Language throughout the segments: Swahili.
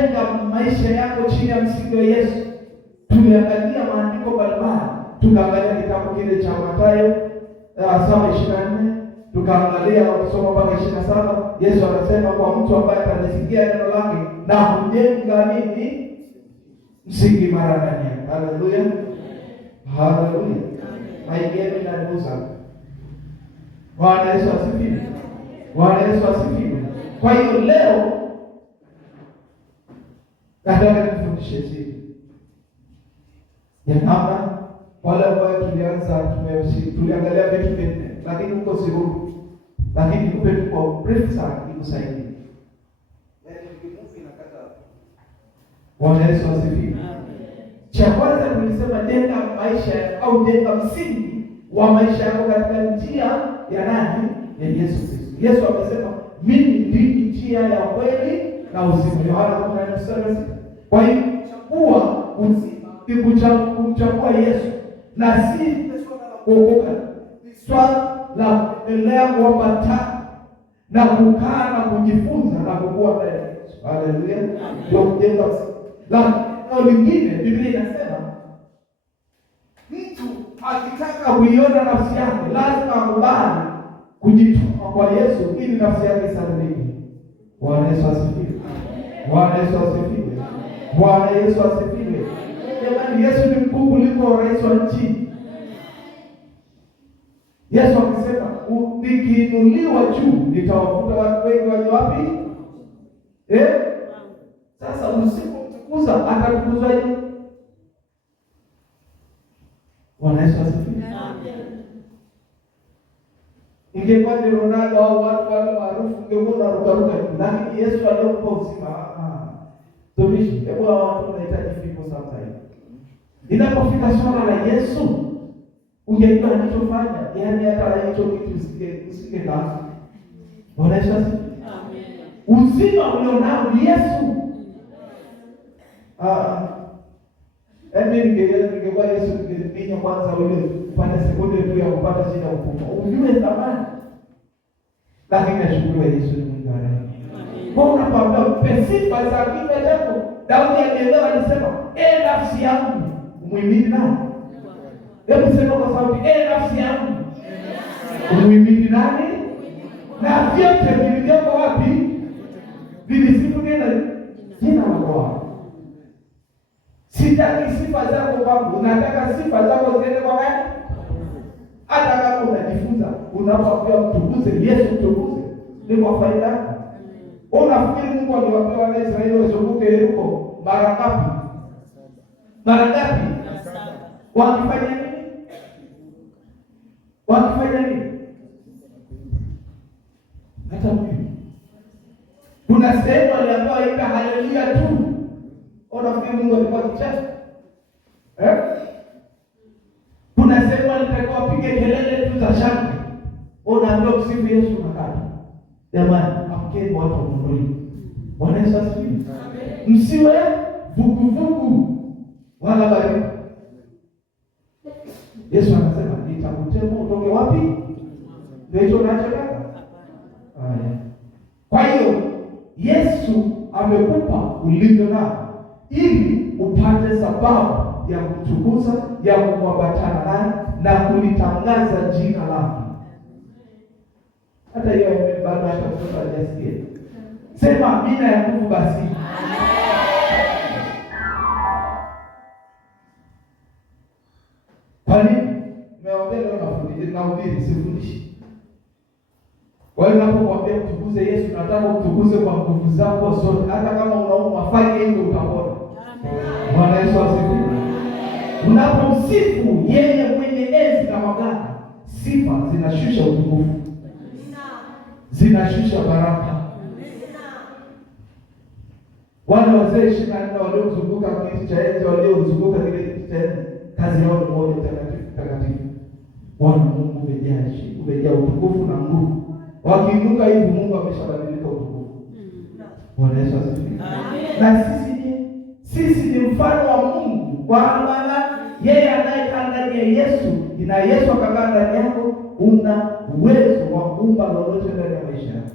jenga maisha yako chini ya msingi wa Yesu. Tuliangalia maandiko mbalimbali, tukaangalia kitabu kile cha Mathayo 7:24, tukaangalia kusoma mpaka 27. Yesu anasema kwa mtu ambaye atalisikia neno lake na kujenga nini? Msingi imara ndani yake. Haleluya, haleluya. Maigeni na nguza. Bwana Yesu asifiwe. Bwana Yesu asifiwe. Kwa hiyo leo nataka nifundishe siri ya namna wale ambao tuliangalia vitu vinne, lakini huko sirudi, lakini nikupe tu kwa brief sana ikusaidie. Bwana Yesu asifiwe. Cha kwanza tulisema jenga maisha au jenga msingi wa maisha yako katika njia ya nani? Ya Yesu Kristo. Yesu amesema mimi ndimi njia ya kweli na uzima. Yohana 14:6. Kwa hiyo kuchagua uzima ni kumchagua Yesu, na si swala la kuokoka, ni swala la kuendelea kuambatana na kukaa na kujifunza na kukua mbele ya Yesu. Haleluya. Ndio kujenga msingi. Neno lingine Biblia inasema mtu akitaka kuiona nafsi yake lazima akubali kujitoa kwa Yesu ili nafsi yake isalimike. Bwana Yesu asifiwe. Bwana Yesu asifiwe. Bwana Yesu asifiwe. Jamani, Yesu ni mkuu kuliko rais wa nchi. Yesu akisema nikiinuliwa juu nitawavuta watu wengi waje wapi? Sasa usipomtukuza atatukuzwaje? Bwana Yesu asifiwe. Ingekuwa ni Ronaldo au watu wale maarufu ungekuwa unarukaruka, lakini Yesu aliyekupa uzima. Tumishi, hebu watu wanahitaji fiko sasa hivi. Inapofika swala la Yesu, ungejua anachofanya, yaani hata hicho kitu usingekaa. Bwana Yesu asifiwe. Amen. Uzima ulionao ni Yesu. Ningekuwa Yesu ningepinya kwanza ule upande sekunde tu ya kupata shida kupumua. Ujue thamani. Lakini nashukuru Yesu ni Mungu ana. Kwa unapoambia sifa za kinywa chako, Daudi alielewa, alisema, nafsi yangu muhimidi nani? Hebu sema kwa sauti, nafsi yangu muhimidi nani? Na vyote vilivyoko wapi? Vilisifu jina la Bwana. Sitaki sifa zako kwangu, nataka sifa zako ziende kwa nani? Hata kama unajifunza, unapoambia mtukuze Yesu, mtukuze, ni kwa faida yako. Unafikiri Mungu aliwaambia wana Israeli wazunguke Yeriko mara ngapi? Mara ngapi? Wakifanya nini? Wakifanya nini? Hata mimi. Kuna sehemu aliambiwa ika haleluya tu. Unafikiri Mungu alikuwa kichache? Kuna sehemu alitakiwa apige kelele tu za shangwe. Unaambiwa kusifu Yesu unakata. Jamani, amkeni watu wa Mungu. Bwana Yesu asifiwe. Amen. Msiwe vuguvugu wala baridi. Yesu anasema nitakutema utoke wapi? Ndio hicho unachotaka. Kwa hiyo Yesu amekupa ulivyo nao ili upate sababu ya kumtukuza, ya kuambatana naye na kulitangaza jina lake. Hata hiyo bado hata mtoto hajasikia. Sema amina ya nguvu basi. Kwa nini? Nimewaambia leo nahubiri, sifundishi. Kwa hiyo ninapokuambia mtukuze Yesu, nataka mtukuze kwa nguvu zako zote. Hata kama unaumwa, fanye hivyo utapona. Bwana Yesu asifiwe. Unapomsifu yeye mwenye enzi na mamlaka, sifa zinashusha utukufu. Zinashusha baraka. Wale wazee 24 waliozunguka kiti cha enzi, waliozunguka kile kiti cha enzi, kazi yao ni moja, takatifu. Bwana Mungu umejaa utukufu na nguvu. Wakiinuka hivi Mungu ameshabadilika utukufu. Bwana Yesu asifiwe. Na sisi ni mfano wa Mungu, kwa maana yeye anayekaa ndani ya Yesu, na Yesu akakaa ndani yako, una uwezo wa kuumba lolote ndani ya maisha yako.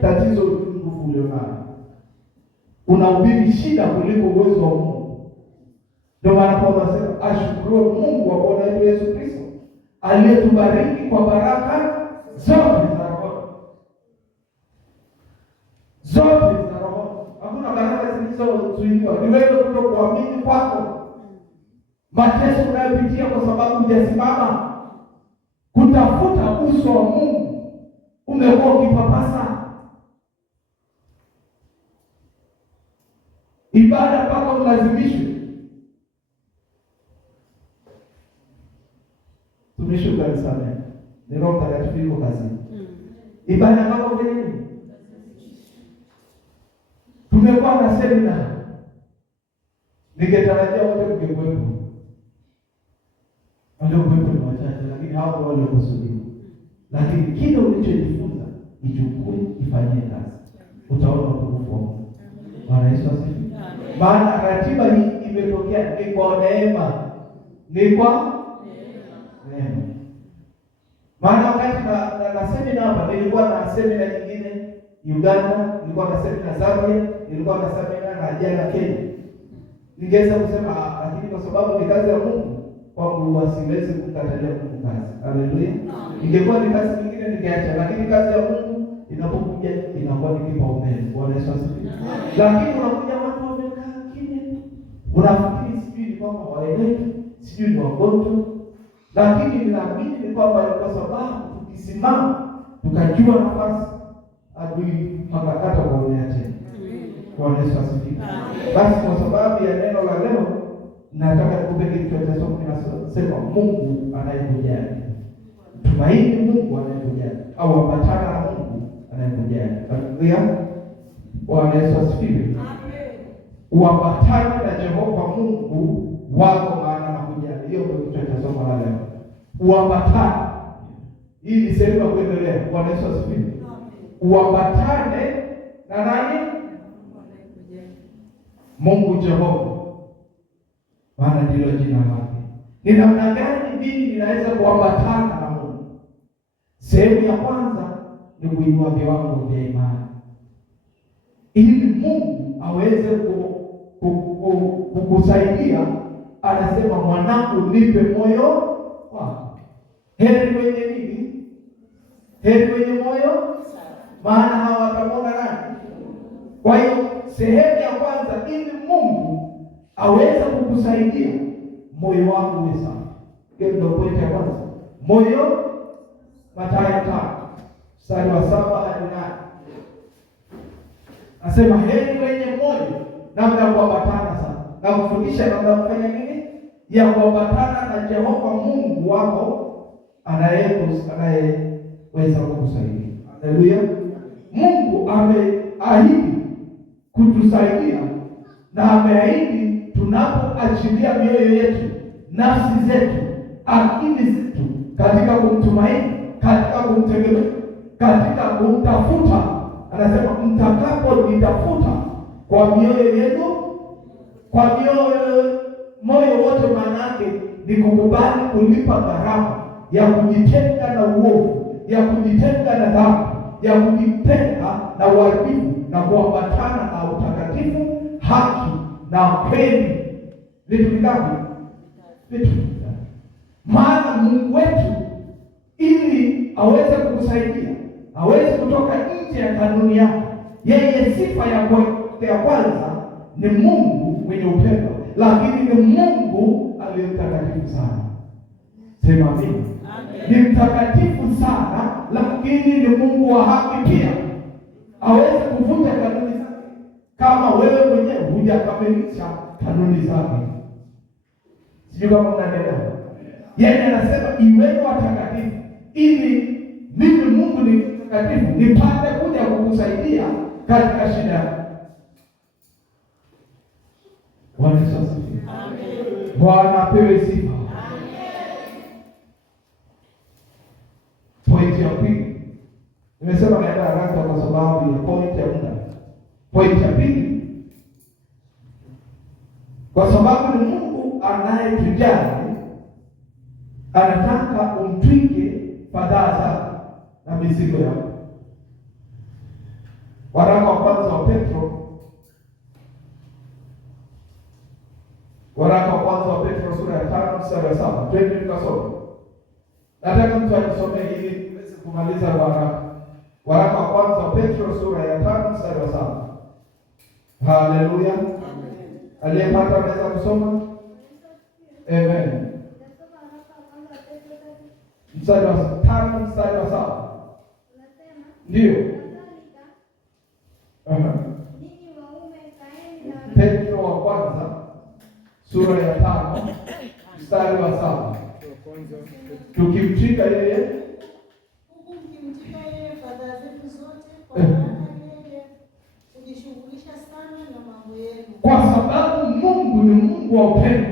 Tatizo ni nguvu ulionayo. unahubiri shida kuliko uwezo wa Mungu. Ndio maana Paulo anasema ashukuriwe Mungu wa Bwana wetu Yesu Kristo aliyetubariki kwa baraka zote za roho. Zote za roho. Hakuna baraka zilizozuiliwa. Ni wewe kutokuamini kwako. Mateso unayopitia kwa sababu hujasimama kutafuta uso wa Mungu, umekuwa ukipapasa ibada mpaka ulazimishwe. Tumeshuka kanisani. Ni Roho Mtakatifu yuko kazini. Ibada mpaka ufanye nini? Tumekuwa na semina. Ningetarajia wote mngekuwepo. Ndio kuwepo ni wachache, lakini hao ndio waliokusudiwa. Lakini kile ulichojifunza ichukue, ifanyie kazi. Utaona utukufu wa Mungu. Bwana Yesu asifiwe. Maana ratiba hii imetokea ni kwa neema. Ni kwa neema. Maana wakati na semina hapa, nilikuwa na semina nyingine Uganda, nilikuwa na semina Zambia, nilikuwa na semina na jana Kenya. Ningeweza kusema lakini kwa sababu ni kazi ya Mungu, kwangu wasiwezi kukatalia Mungu kazi. Haleluya. Ingekuwa ni kazi nyingine ningeacha, lakini kazi ya Mungu inapokuja inakuwa ni kipaumbele. Bwana Yesu asifiwe. Lakini unakuja watu wamekaa kimya. Unafikiri sijui ni kwamba waelewi, sijui ni wagonjwa. Lakini ninaamini ni kwamba kwa sababu tukisimama tukajua nafasi adui makakata kuonea tena. Bwana Yesu asifiwe. Basi kwa sababu ya neno la leo nataka nikupe kichwa cha somo kinasema Mungu anayekujali. Tumaini Mungu anayekujali au ambatana na Mungu anayekujali. Haleluya. Bwana Yesu asifiwe. Amen. Uambatane na Jehova Mungu wako maana anakujali. Hiyo ndio kichwa cha somo la leo. Uambatane. Hii ni sehemu ya kuendelea. Bwana Yesu asifiwe. Uambatane na nani? Mungu Jehova. Maana ndilo jina lake. Ni namna gani dini inaweza kuambatana na Mungu? Sehemu ya kwanza ni kuinua viwango vya imani. Ili Mungu aweze kukusaidia, anasema mwanangu nipe moyo wako. Heri wenye nini? Heri wenye moyo, maana hawatamwona nani? Kwa hiyo sehemu ya kwanza, ili Mungu aweze kukusaidia, moyo wangu uwe safi. Hiyo ndio pointi ya kwanza. Moyo, Mathayo 5:7 hadi 8. Nasema heri wenye moyo, namna ya kuambatana sasa. Na kufundisha namna ya kufanya nini? Ya kuambatana na Jehova Mungu wako anayeweza kukusaidia. Haleluya. Mungu ameahidi kutusaidia na ameahidi tunapoachilia mioyo yetu, nafsi zetu, akili zetu katika kumtumaini, katika kumtegemea, katika kumtafuta. Anasema mtakaponitafuta kwa mioyo yenu, kwa moyo wote, maana yake ni kukubali kulipa gharama ya kujitenga na uovu, ya kujitenga na dhambi, ya kujitenga na uharibifu na kuambatana na utakatifu, haki na kweli. Vitu vingapi? Vitu vingapi? Maana Mungu wetu ili aweze kukusaidia, aweze kutoka nje ya kanuni yako. Yeye sifa ya kwanza ni Mungu mwenye upendo, lakini ni Mungu aliye mtakatifu sana. Sema amen. Ni mtakatifu sana, lakini ni Mungu wa haki pia. Aweze kuvunja kanuni zake kama wewe mwenyewe hujakamilisha kanuni zake. Sijui kama mnaelewa. Yeye anasema iweni watakatifu ili mimi Mungu ni mtakatifu nipate kuja kukusaidia katika shida yako. Bwana Yesu asifiwe. Amen. Bwana apewe sifa. Pointi ya pili. Nimesema naenda haraka kwa sababu ya pointi ya muda. Pointi ya pili. Kwa sababu ni Mungu anayetujali, anataka umtwike fadhaa zako na mizigo yako. Waraka wa kwanza wa Petro Waraka wa kwanza wa Petro sura ya 5 mstari wa 7. Twende tukasome. Nataka mtu anisome ili niweze kumaliza waraka. Waraka wa kwanza wa Petro sura ya 5 mstari wa 7. Haleluya. Amen. Aliyepata anaweza kusoma? Amen. Mstari wa 5 mstari wa 7. Ndio. Petro wa kwanza sura ya 5 mstari wa 7. Tukimtika yeye fadhaa zetu zote, kwa maana yeye kujishughulisha sana na mambo yenu. Kwa sababu Mungu ni Mungu wa upendo,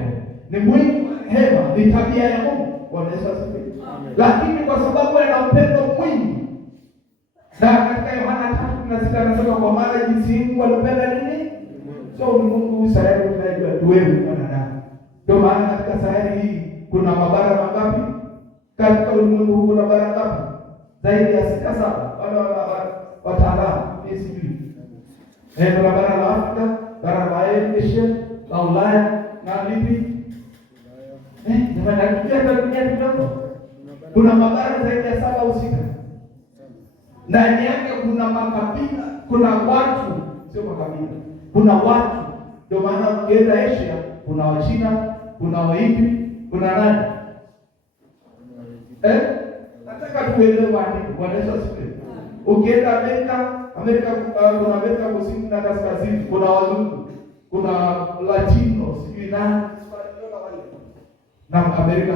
ni mwingi wa rehema, ni tabia ya Mungu. Bwana Yesu asifiwe. Lakini kwa sababu ana upendo mwingi, na katika Yohana 3:16 anasema kwa maana jinsi Mungu alipenda nini? So Mungu sayari tunajua wewe wanadamu. Ndio maana katika sayari hii kuna mabara mangapi? Katika ulimwengu huu kuna bara ngapi? Zaidi ya 6 7. Wale wataalamu ni sijui. Kuna bara la Afrika, bara la Asia, la Ulaya na lipi? Jamani hatukia dunia kidogo. Kuna mabara zaidi ya 7 au 6. Ndani yake kuna makabila, kuna watu, sio makabila. Kuna watu. Ndio maana ukienda Asia kuna Wachina, kuna Wahindi, kuna nani? Nataka tuelewe Bwana Yesu asifiwe. Ukienda Amerika kuna Amerika kusini na kaskazini, kuna wazungu, kuna Latino, sijui nani, na Amerika,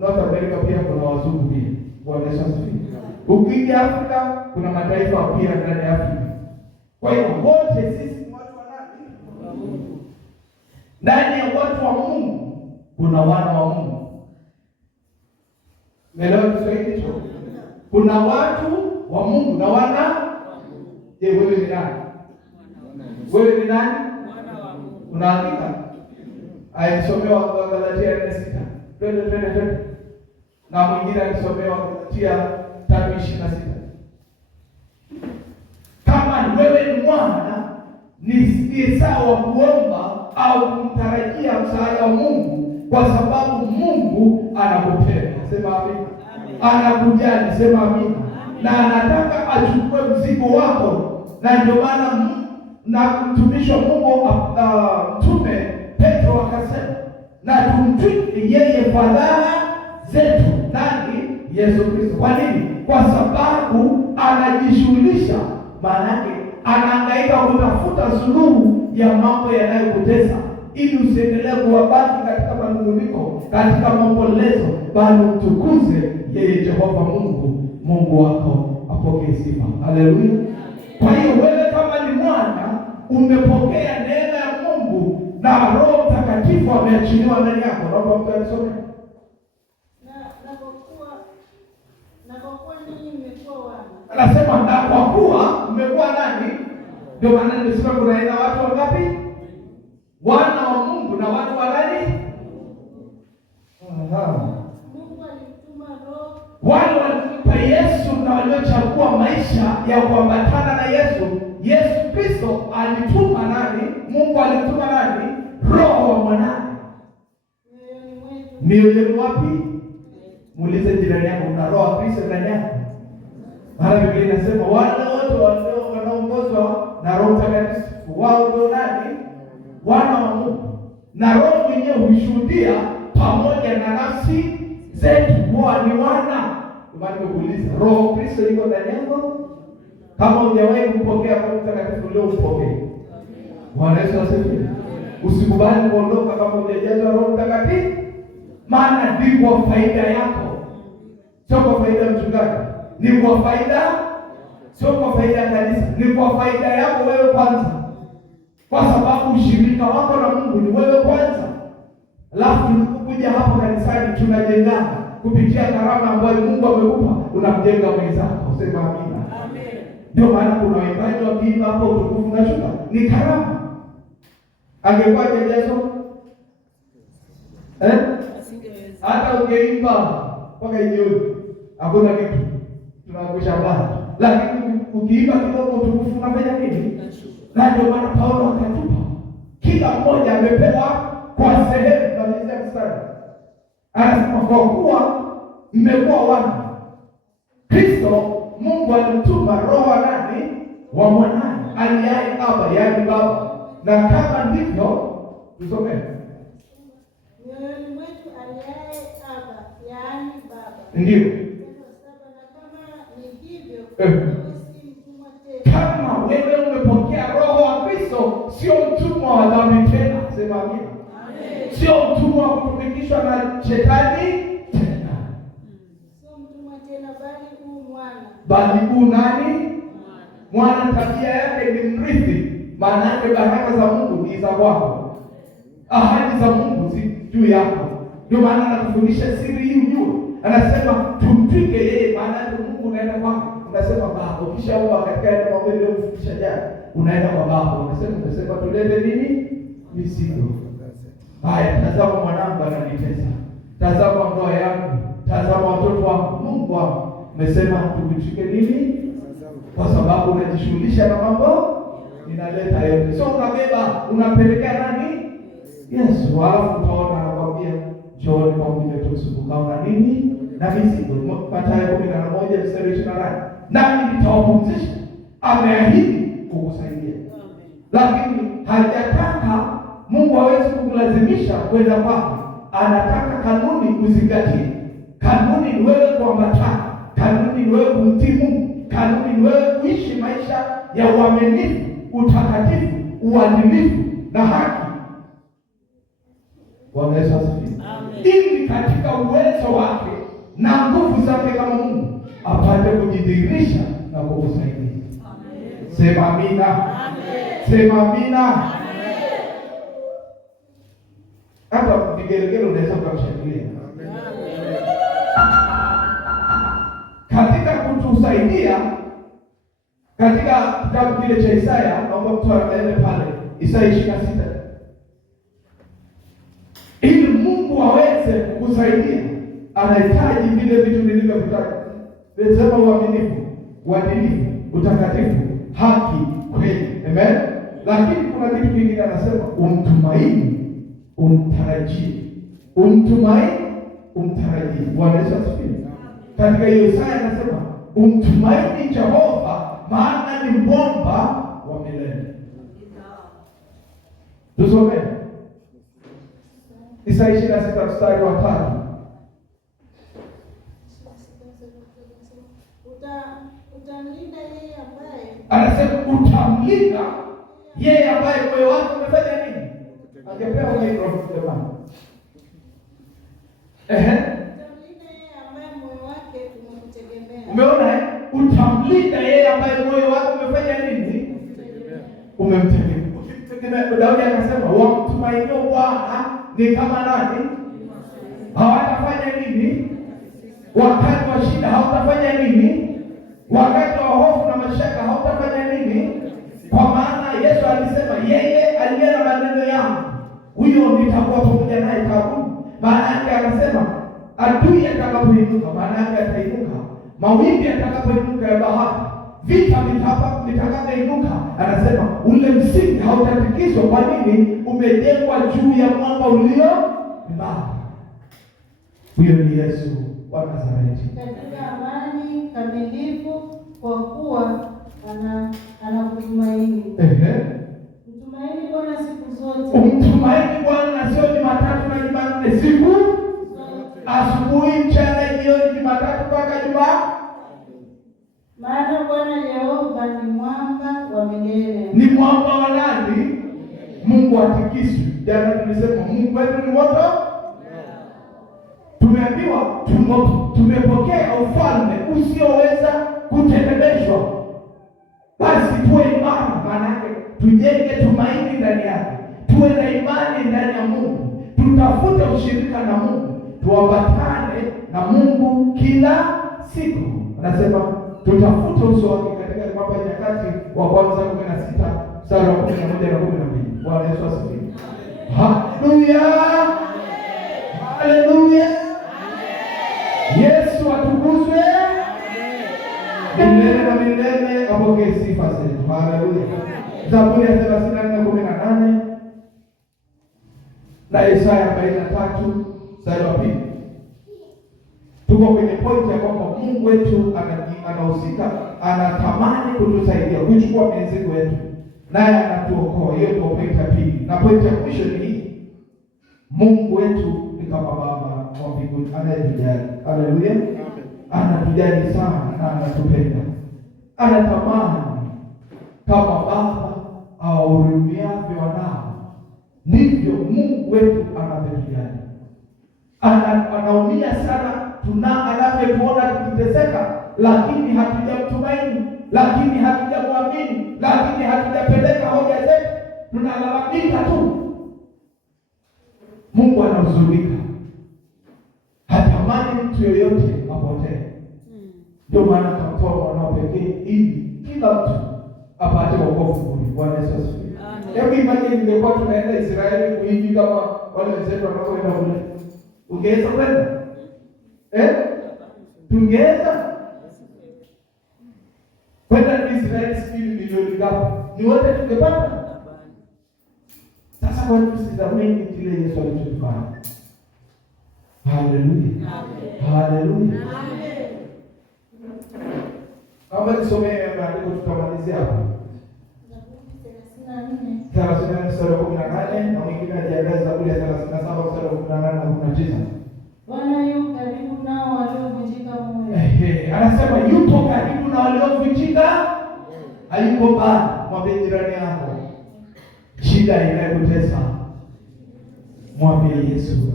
North America pia kuna wazungu pia. Bwana Yesu asifiwe. Ukija Afrika kuna mataifa pia ndani ya Afrika. Kwa hiyo wote sisi ni watu wa nani? Ndani ya watu wa Mungu kuna wana wa Mungu. Umeelewa Kiswahili hicho? Kuna watu wa Mungu na wana. Je, wewe ni nani? Wewe ni nani? Wana wa Mungu. Unaandika? Aisomewa kwa Galatia 4:6. Twende. Na mwingine alisomewa Galatia 3:26. Kama wewe ni mwana, ni sawa kuomba au kumtarajia msaada wa Mungu, kwa sababu Mungu anakupenda. Sema amina. Anakujali. Sema amina. Na anataka achukue mzigo wako, na ndio maana na mtumishi wa Mungu mtume Petro akasema na tumtwike yeye fadhaa zetu. Nani? Yesu Kristo. Kwa nini? Kwa sababu anajishughulisha, maana yake anahangaika kutafuta suluhu ya mambo yanayokutesa, ili usiendelee kuwabaki katika manunguniko, katika maombolezo, bali mtukuze yeye Jehova Mungu wako apokee sifa. Haleluya. Kwa hiyo wewe kama ni mwana, umepokea neema ya Mungu na Roho Mtakatifu ameachiliwa ndani yako. Naomba mtu anisome. Na kwa kuwa ninyi mmekuwa wana. Anasema na kwa kuwa mmekuwa nani? Ndio maana nimesema kuna aina watu wangapi? Wana wa Mungu na watu wa nani? Mungu alituma Roho. Wale walimpa Yesu na waliochagua maisha ya kuambatana na Yesu. Yesu Kristo alituma nani? Mungu alituma nani? Roho wa mwanae. Mioyoni wapi? Muulize jirani yako, una roho wa Kristo ndani yako? Maana Biblia inasema wale wote wanaongozwa na Roho Mtakatifu wao ndio nani? Wana wa Mungu. Na Roho mwenyewe hushuhudia pamoja na nafsi zetu kuwa ni wana. Maana nimekuuliza, Roho wa Kristo yuko ndani yako? Kama hujawahi kupokea Roho Mtakatifu leo upokee. Bwana Yesu asifiwe. Usikubali kuondoka kama hujajazwa Roho Mtakatifu, maana ni kwa faida yako. Sio kwa faida ya mchungaji, ni kwa faida, sio kwa faida ya kanisa, ni kwa faida yako wewe kwanza. Kwa sababu ushirika wako na Mungu ni wewe kwanza. Alafu tunapokuja hapo kanisani tunajengana kupitia karama ambayo Mungu amekupa, unamjenga mwenzako. Sema amina. Amen. Ndio maana kuna waimbaji wakiimba hapo utukufu na shuka, ni karama. Angekuwa jajazo hata ungeimba mpaka jioni hakuna kitu, tunakusha bana. Lakini ukiimba kidogo utukufu unafanya nini? Na ndio maana Paulo akatupa kila mmoja amepewa kwa sehemu mmekuwa wana. Kristo Mungu alimtuma roho wa nani? Wa mwanae aliaye Aba, yaani Baba. Na kama ndivyo, tusome mioyoni mwetu aliaye Aba, yaani Baba. ndio. Na kama ni hivyo, si mtumwa tena. Kama wewe umepokea roho wa Kristo, sio mtumwa wa dhambi tena. Sema amina. Sio mtumwa wa kutumikishwa na shetani tena. Sio mtumwa tena, bali u mwana. Bali u nani? Mwana. Tabia yake ni mrithi. Maana yake baraka za Mungu ni za kwako, ahadi za Mungu zi juu yako. Ndio maana anakufundisha siri hii ujue. Anasema tumtwike yeye, maana yake Mungu unaenda kwake. Unasema Baba, ukishaomba katika ile maombi leo kufundisha jana, unaenda kwa Baba. Unasema tulete nini? Mizigo. Haya, tazama mwanangu ananitesa. Tazama ndoa yangu. Tazama watoto wangu. Mungu wangu, umesema tumtwike nini? Kwa sababu unajishughulisha na mambo inaleta yote. So unabeba, unapelekea nani? Yesu. Alafu utaona anakuambia njooni kwangu nyote msumbukao na nini? Na mizigo. Mathayo 11:28. Nami nitawapumzisha. Ameahidi kukusaidia. Lakini hajataka, Mungu hawezi kukulazimisha kwenda kwake. Anataka kanuni uzingatie. Kanuni ni wewe kuambatana. Kanuni ni wewe kumtii Mungu. Kanuni ni wewe kuishi maisha ya uaminifu, utakatifu, uadilifu na haki. Bwana Yesu asifiwe. Ili katika uwezo wake na nguvu zake kama Mungu apate kujidhihirisha na kukusaidia. Amen. Sema amina. Amen. Sema amina. Amen. Hata vigelegele unaweza kumshangilia. Katika kutusaidia katika kitabu kile cha Isaya, naomba mtu aende pale Isaya 26. Ili Mungu aweze kukusaidia, anahitaji vile vitu nilivyovitaja. Sema uaminifu, uadilifu, utakatifu, haki, kweli. Amen. Lakini kuna kitu kingine anasema umtumaini, umtarajie. Umtumaini, umtarajie. Bwana Yesu asifiwe. Katika hiyo Isaya anasema umtumaini Jehova, maana ni mwamba wa milele. Tusome Isaya 26 mstari wa 3. Utamlinda yeye ambaye, anasema utamlinda yeye ambaye moyo wake umefanya nini? Angepewa microphone jamani. utamlinda yeye ambaye moyo wake umemtegemea. Umeona utamlinda yeye ambaye moyo wake umefanya nini? Umemtegemea. Ukimtegemea, Daudi akasema wamtumainio Bwana ni kama nani? Hawatafanya nini? Wakati wa shida hautafanya nini? Wakati wa hofu na mashaka hautafanya nini? Kwa maana Yesu alisema yeye aliye na maneno yangu, huyo nitakuwa pamoja naye kabuni. Maana yake anasema adui atakapoinuka, maana yake atainuka. Mawimbi atakapoinuka ya bahari, vita vitakapoinuka, anasema ule msingi hautatikiswa. Kwa nini? Umejengwa juu ya mwamba ulio imara. Huyo ni Yesu wa Nazareti. Katika amani kamilifu, kwa kuwa anakutumaini. Mtumaini Bwana siku zote. Umtumaini Bwana sio Jumatatu na Jumanne, siku asubuhi, mchana, jioni, Jumatatu mpaka Jumaa. Maana Bwana Yehova ni mwamba wa milele. Ni mwamba wa nani? Mungu atikiswi. Jana tulisema Mungu wetu ni moto. Tumeambiwa tumepokea ufalme usioweza kutetemeshwa. Basi tuwe imara, maana yake tujenge tumaini ndani yake. Tuwe na imani ndani ya Mungu. Tutafute ushirika na Mungu. Tuambatane na Mungu kila siku. Anasema tutafute uso wake katika Mambo ya Nyakati wa kwanza 16 mstari wa 11 na 12. Bwana Yesu asifiwe. Haleluya. Haleluya. Yesu atukuzwe. Milele na milele apokee sifa zetu. Haleluya. Zaburi ya 34:18 na Isaya 43 mstari wa 2. tuko kwenye pointi ya kwamba Mungu wetu anahusika, anatamani kutusaidia kuchukua mizigo yetu, naye anatuokoa. Hiyo ndio pointi ya pili, na pointi ya mwisho ni hii: Mungu wetu ni kama Baba wa mbinguni anayetujali. Haleluya! Anatujali sana na anatupenda, anatamani kama Baba awahurumiavyo wanao, ndivyo Mungu wetu anavyotujali. Anaumia sana anavyotuona tukiteseka, lakini hatujamtumaini, lakini hatujamwamini, lakini hatujapeleka hoja zetu, tunalalamika tu. Mungu anahuzunika, hatamani mtu yoyote apotee. Ndio maana kamtoa mwanao pekee ili kila mtu apate wokovu. Bwana Yesu asifiwe. Hebu imagine ningekuwa tunaenda Israeli kuhiji kama wale wenzetu wanaoenda kule. Ungeweza kwenda? Tungeweza? Kwenda Israeli sijui milioni ngapi. Ni wote tungepata? Sasa kwa nini tusidhamini kile Yesu alichofanya? Haleluya. Haleluya. Kama nisomee maandiko tutamalizia hapo. 34 mstari wa 18 na mwingine ajiandae Zaburi ya 37 mstari wa 18 na 19. Bwana yupo karibu nao waliovunjika moyo. Anasema yupo karibu na waliovunjika. Hayupo mbali. Mwambie jirani yako, shida inayokutesa mwambie Yesu.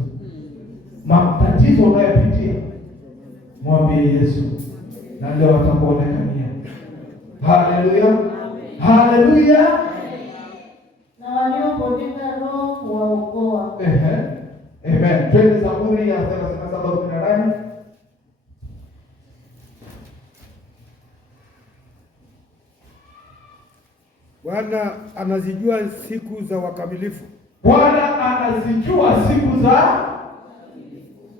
Matatizo unayopitia mwambie Yesu, na leo atakuonekania. Haleluya. Haleluya. Na waliopoteza roho kuwaokoa. Amen. Twende Zaburi ya 37:18. Bwana anazijua siku za wakamilifu. Bwana anazijua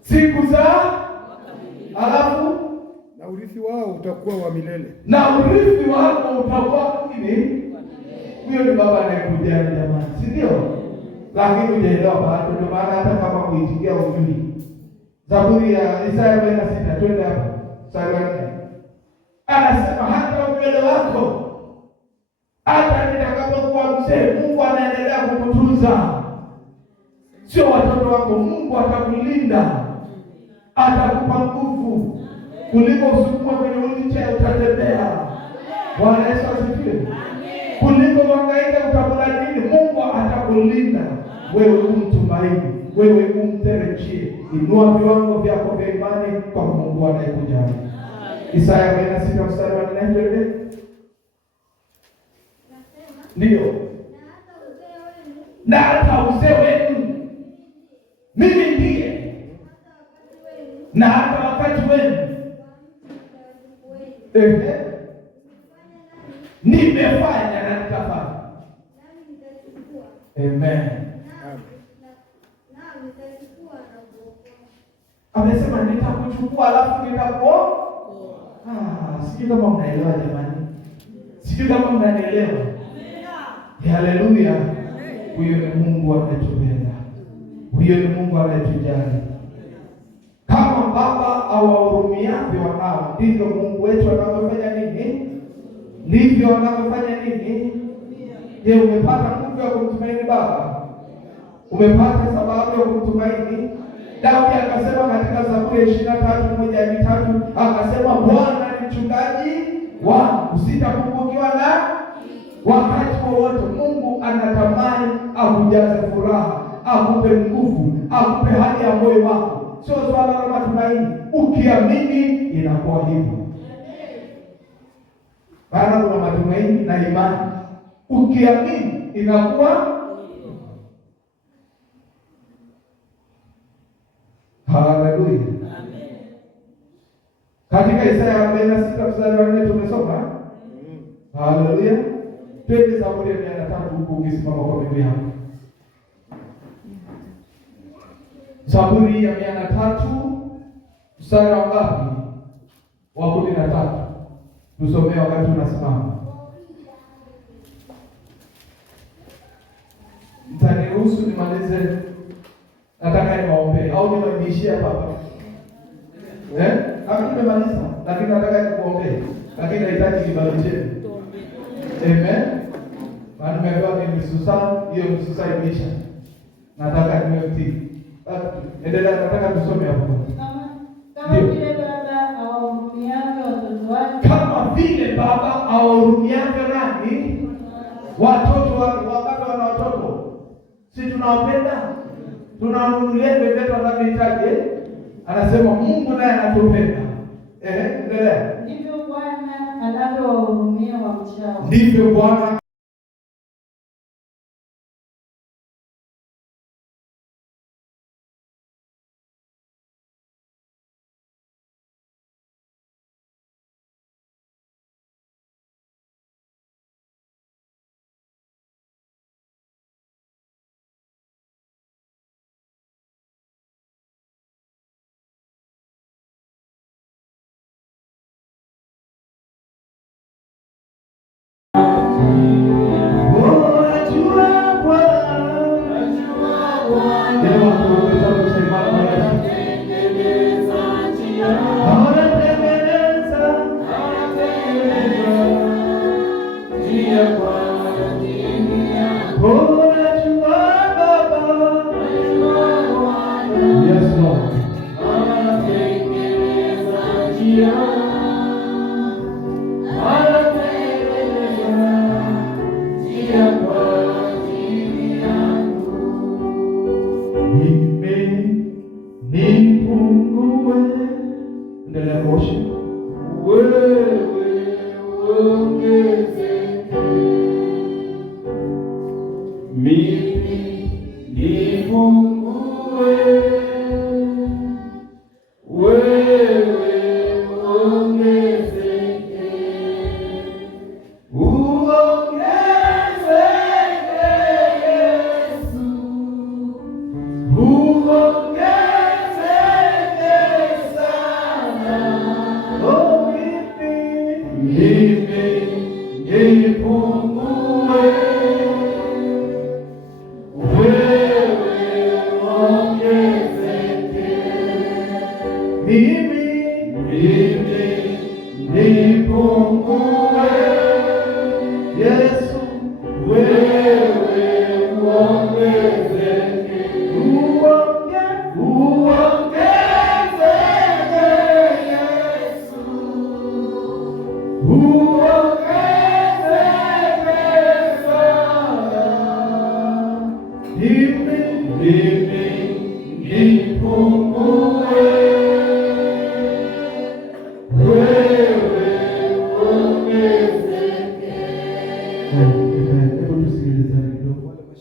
siku za alafu na urithi wao utakuwa wa milele. Na urithi wao utakuwa nini? Huyo ni Baba anayekujali jamani, si ndio? Lakini hujaelewa bado, ndio maana hata kama kuitikia ujui. Zaburi ya Isaya 46, twende hapo. Mstari wa 4. Anasema hata unywele wako, hata nitakapokuwa mzee, Mungu anaendelea kukutunza. Sio watoto wako, Mungu atakulinda, atakupa nguvu. Kuliko usukuma kwenye wheelchair utatembea. Bwana Yesu asifiwe. Kuliko wangaika utakula nini, Mungu atakulinda. Wewe umtumaini, wewe umterejee. Inua viwango vyako vya imani kwa Mungu anayekujali. Isaya 46 mstari wa 4. Ndio. Na hata uzee wenu mimi ndiye, na hata wakati wenu nimefanya na nitafanya. Amen. Amesema nitakuchukua alafu nitakuokoa. Sijui kama mnaelewa jamani. Sijui kama mnanielewa. Haleluya. Huyo ni Mungu anayetupenda. Huyo ni Mungu anayetujali. Kama Baba awahurumiavyo wanao, ndivyo Mungu wetu anavyofanya nini? Ndivyo anavyofanya nini? Je, umepata nguvu ya kumtumaini Baba? Umepata sababu ya kumtumaini? Daudi akasema katika Zaburi ya 23:1-3, akasema Bwana ni mchungaji wangu, sitapungukiwa na wakati wowote. Mungu anatamani akujaze furaha, akupe nguvu, akupe hali ya moyo wako. Sio swala la matumaini. Ukiamini inakuwa hivyo. Maana kuna matumaini na imani. Ukiamini inakuwa. Haleluya. Katika Isaya 46 mstari wa 4 tumesoma. Haleluya. Twende Zaburi ya 103 huko ukisimama kwa miguu yako. Zaburi ya 103 mstari wa ngapi? Wa 13. Tusomee wakati unasimama. Mtaniruhusu nimalize, nataka niwaombe au niwaishie hapa. Kama nimemaliza, lakini nataka nikuombee. Lakini nahitaji kibali chenu. Amen. Maana nimepewa ni nusu saa, hiyo nusu saa imeisha. Nataka niwe mtii. Endelea, nataka tusome hapo. Kama vile baba awahurumiavyo watoto wake. Kama vile baba awahurumiavyo nani? Watoto wake. Wakati wana watoto, si tunawapenda? Tunawanunulia vitu wanavyohitaji. Anasema Mungu naye anatupenda. Endelea. Ndivyo Bwana anavyowahurumia wamchao. Ndivyo Bwana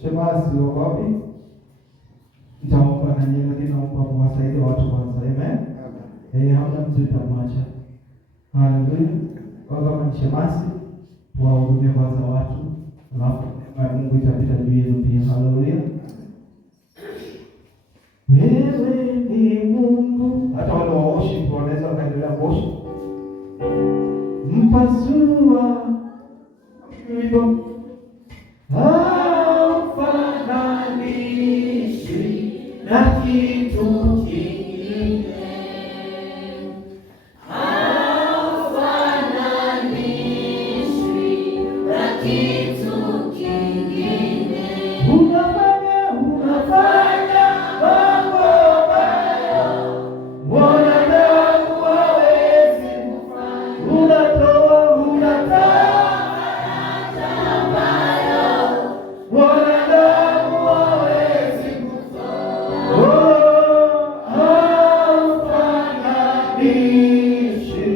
Shemasi wako wapi? Nitaomba na nyinyi, lakini naomba muwasaidie watu kwanza. Amen. Hamna mtu nitamwacha. Haleluya. Kwa kama ni shemasi, wahudumie kwanza watu, alafu Mungu itapita juu yenu pia. Haleluya. Wewe ni Mungu. Hata wale wa worship wanaweza kuendelea worship. Mpasua wimbo haufananishwi na kitu kingine, haufananishwi na kitu kingine. Unafanya mambo ambayo wanadamu hawawezi kufanya. Unatoa wanadamu hawawezi kutoa. Haufananishwi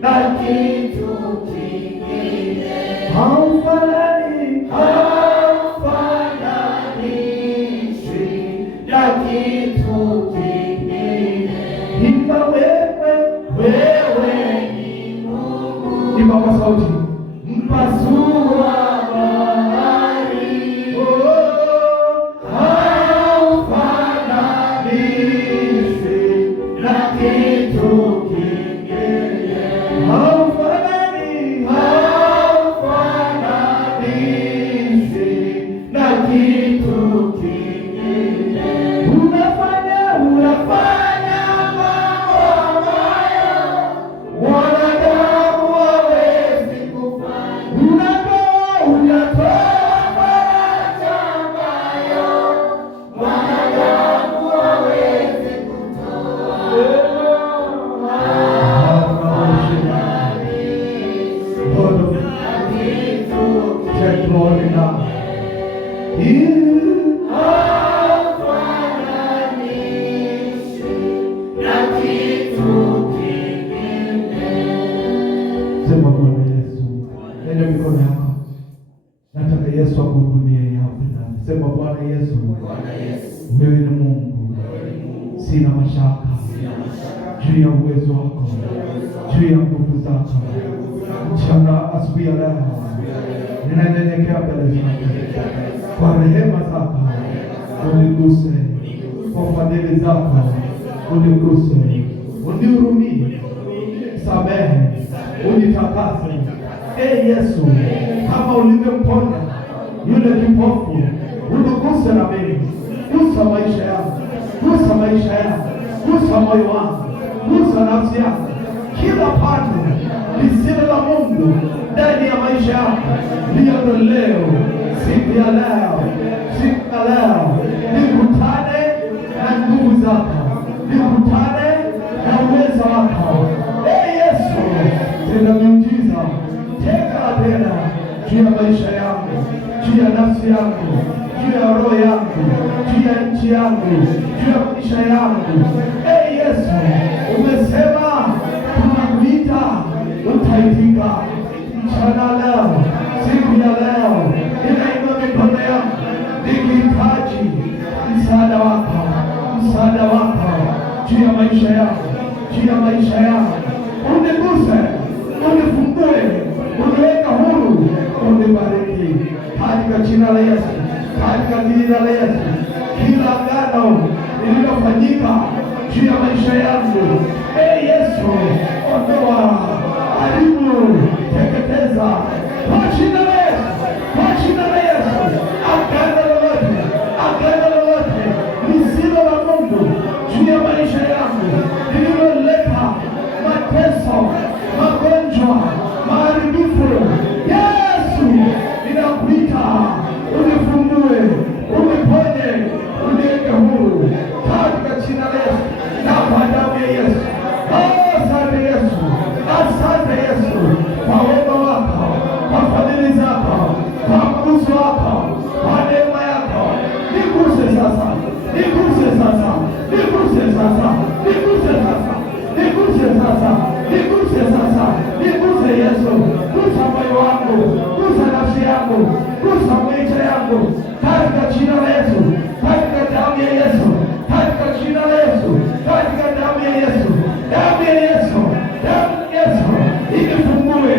na kitu kingine, haufananishwi na kitu kingine. Imba wewe ni Mungu. Imba kwa sauti. Mpasua kitu kingine. Unafanya Yesu, wewe ni Mungu, sina mashaka juu ya uwezo wako, juu ya nguvu zako. Mchana asubuhi ya leo ninanyenyekea mbele zako, kwa rehema zako uniguse, kwa fadhili zako uniguse, unihurumie, samehe, unitakase. Yesu, kama ulivyomponya yule kipofu, uniguse na mimi. Gusa maisha yangu, gusa maisha yangu, gusa moyo wangu, gusa nafsi yangu, kila pato lisilo la Mungu ndani ya maisha yangu leo, siku ya leo, siku ya leo, nikutane na nguvu zako, nikutane na uwezo wako. Yesu, tena miujiza, tena juu ya maisha yangu, juu ya nafsi yangu, juu ya roho yangu, juu ya nchi yangu, juu ya maisha yangu. Yesu, umesema tunakuita, utaitika. Mchana leo, siku ya leo, ninainua mikono yangu nikihitaji msaada wako, msaada wako juu ya maisha yangu, juu ya maisha yangu. Uniguse, unifungue, uniweka huru, unibariki katika jina la Yesu, katika jina la Yesu. Kila agano lililofanyika juu ya maisha yangu, Yesu, ondoa, haribu, teketeza kwa jina la Yesu, kwa jina la Yesu. Agano lolote lisilo la Mungu juu ya maisha yangu lililoleta mateso, magonjwa, maharibifu, Yesu, ninakuita, unifungue, uniponye, uniweke huru katika jina la Yesu na kwa damu ya Yesu. Asante Yesu, asante Yesu kwa wema wako, kwa fadhili zako, kwa mguso wako, kwa neema yako. Niguse sasa, niguse sasa, niguse sasa, niguse sasa, niguse sasa, niguse sasa, niguse Yesu. Gusa moyo wangu, gusa nafsi yangu, gusa maisha yangu katika jina la Yesu, katika damu ya Yesu, katika jina la Yesu, katika damu ya Yesu, damu ya Yesu, damu ya Yesu. Inifungue,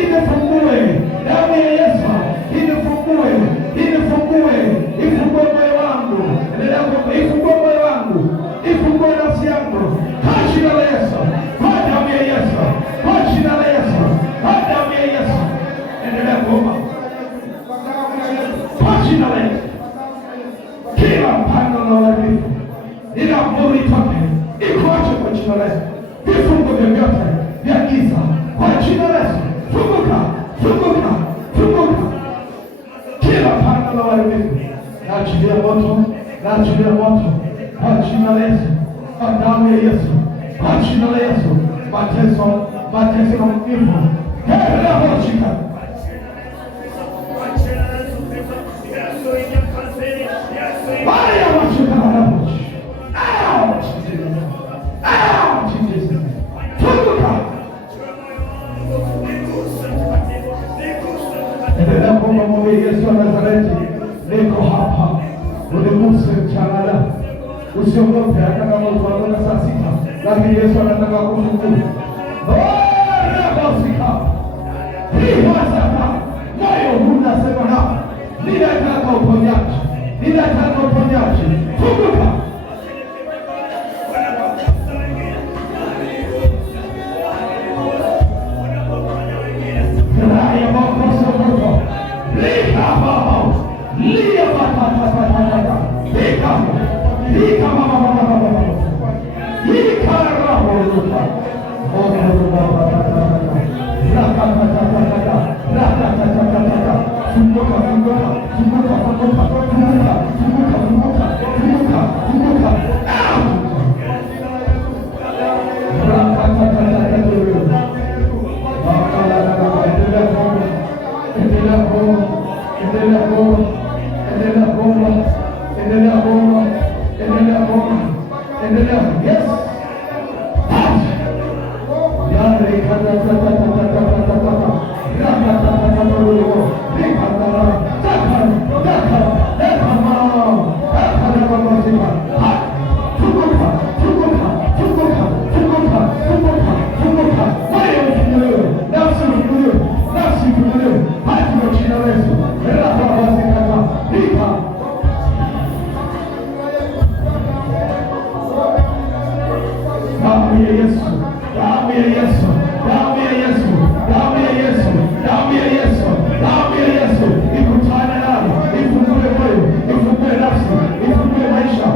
inifungue, damu ya Yesu, inifungue, inifungue, ifungue moyo wangu, ifungue moyo wangu, ifungue nafsi yangu kwa jina la Yesu, kwa damu ya Yesu, kwa jina la Yesu, kwa damu ya Yesu. Endelea kuomba kwa jina la Yesu. Kila pando la uharibifu ninaamuru itoke, ikuache kwa jina la Yesu. Vifungo vyovyote vya giza kwa jina la Yesu, funguka, funguka, funguka. Kila pando la uharibifu naachilia moto, naachilia moto kwa jina la Yesu, kwa damu ya Yesu, kwa jina la Yesu. Mateso, mateso na maumivu yanaposhika Baya washika wanaposhi. Funguka. Endelea kuomba, mwambie Yesu wa Nazareti, niko hapa, uniguse mchana leo. Usiogope hata kama utaona saa 6, lakini Yesu anataka kufungua. Moyo unasema hapa, ninataka uponyaji, ninataka uponyaji. Funguka. Yes. Yesu, damu ya Yesu, damu ya Yesu, damu ya Yesu, damu ya Yesu, damu ya Yesu, ikutane nao, ifungue moyo, ifungue nafsi, ifungue maisha.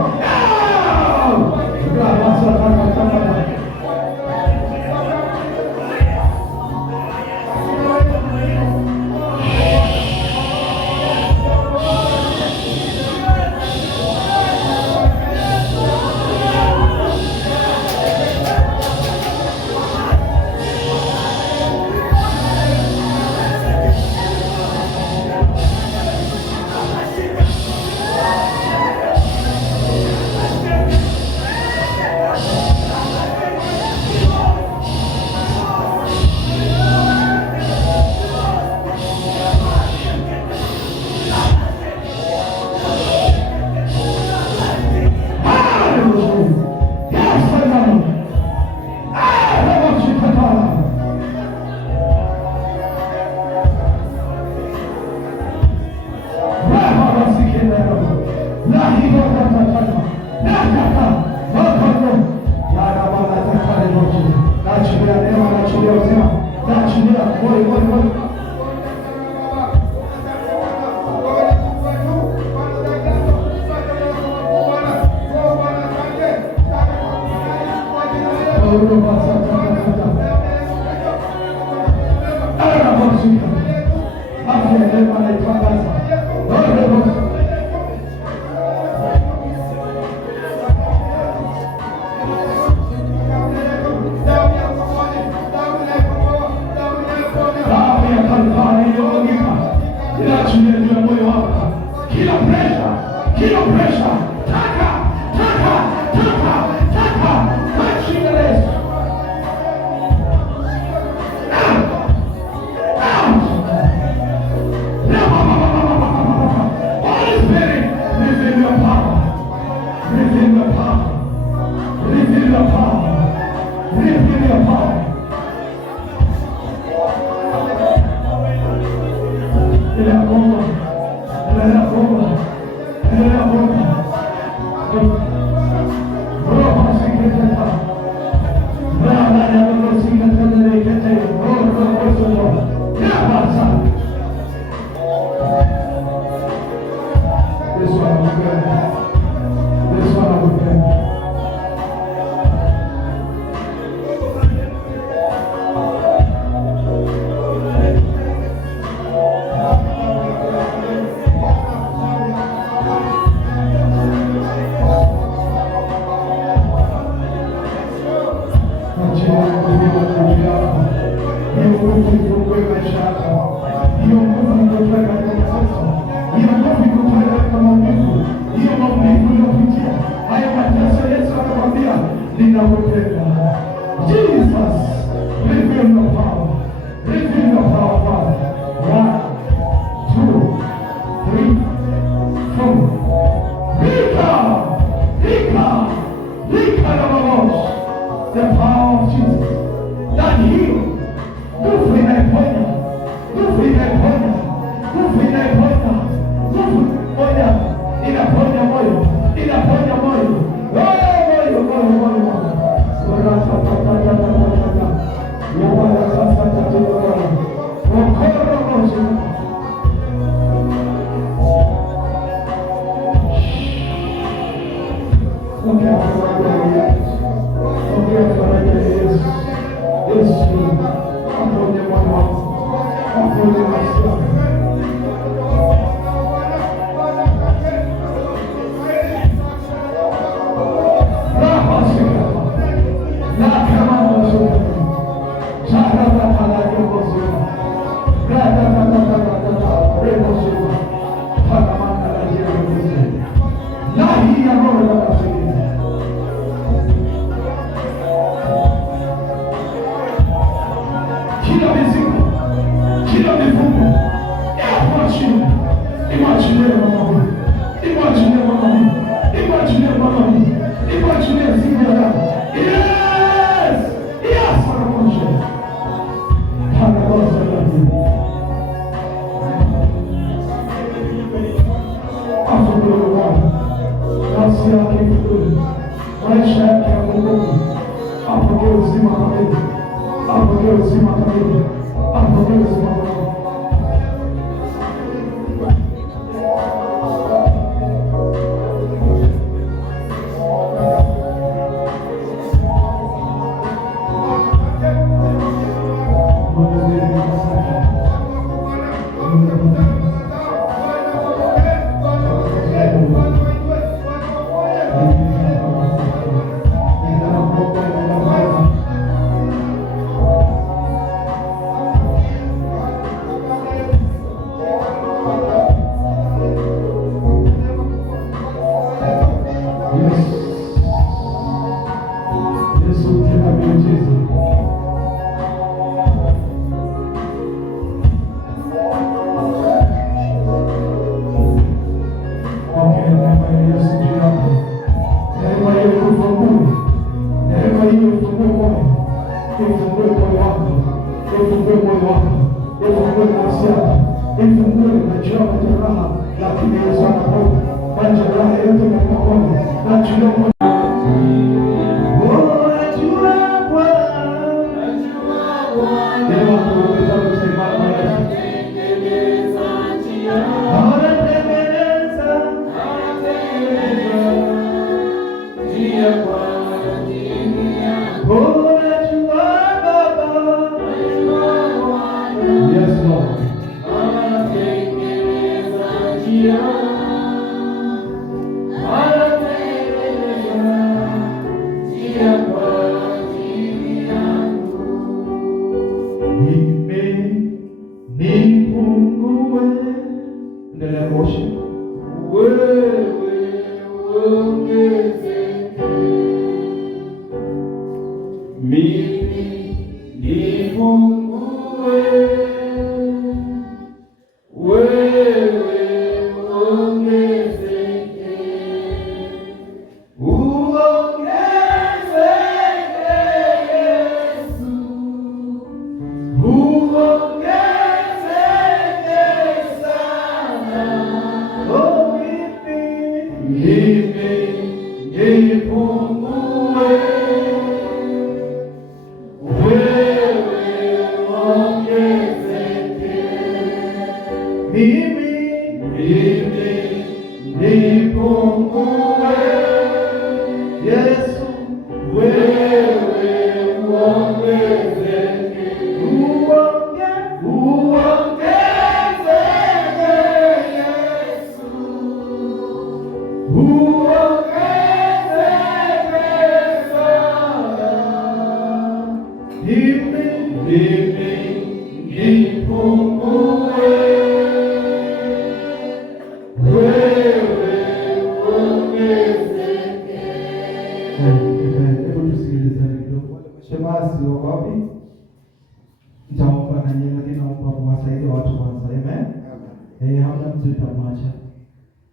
Maisha yake ya Mungu apokee uzima kamili, apokee uzima kamili, apokee uzima kamili.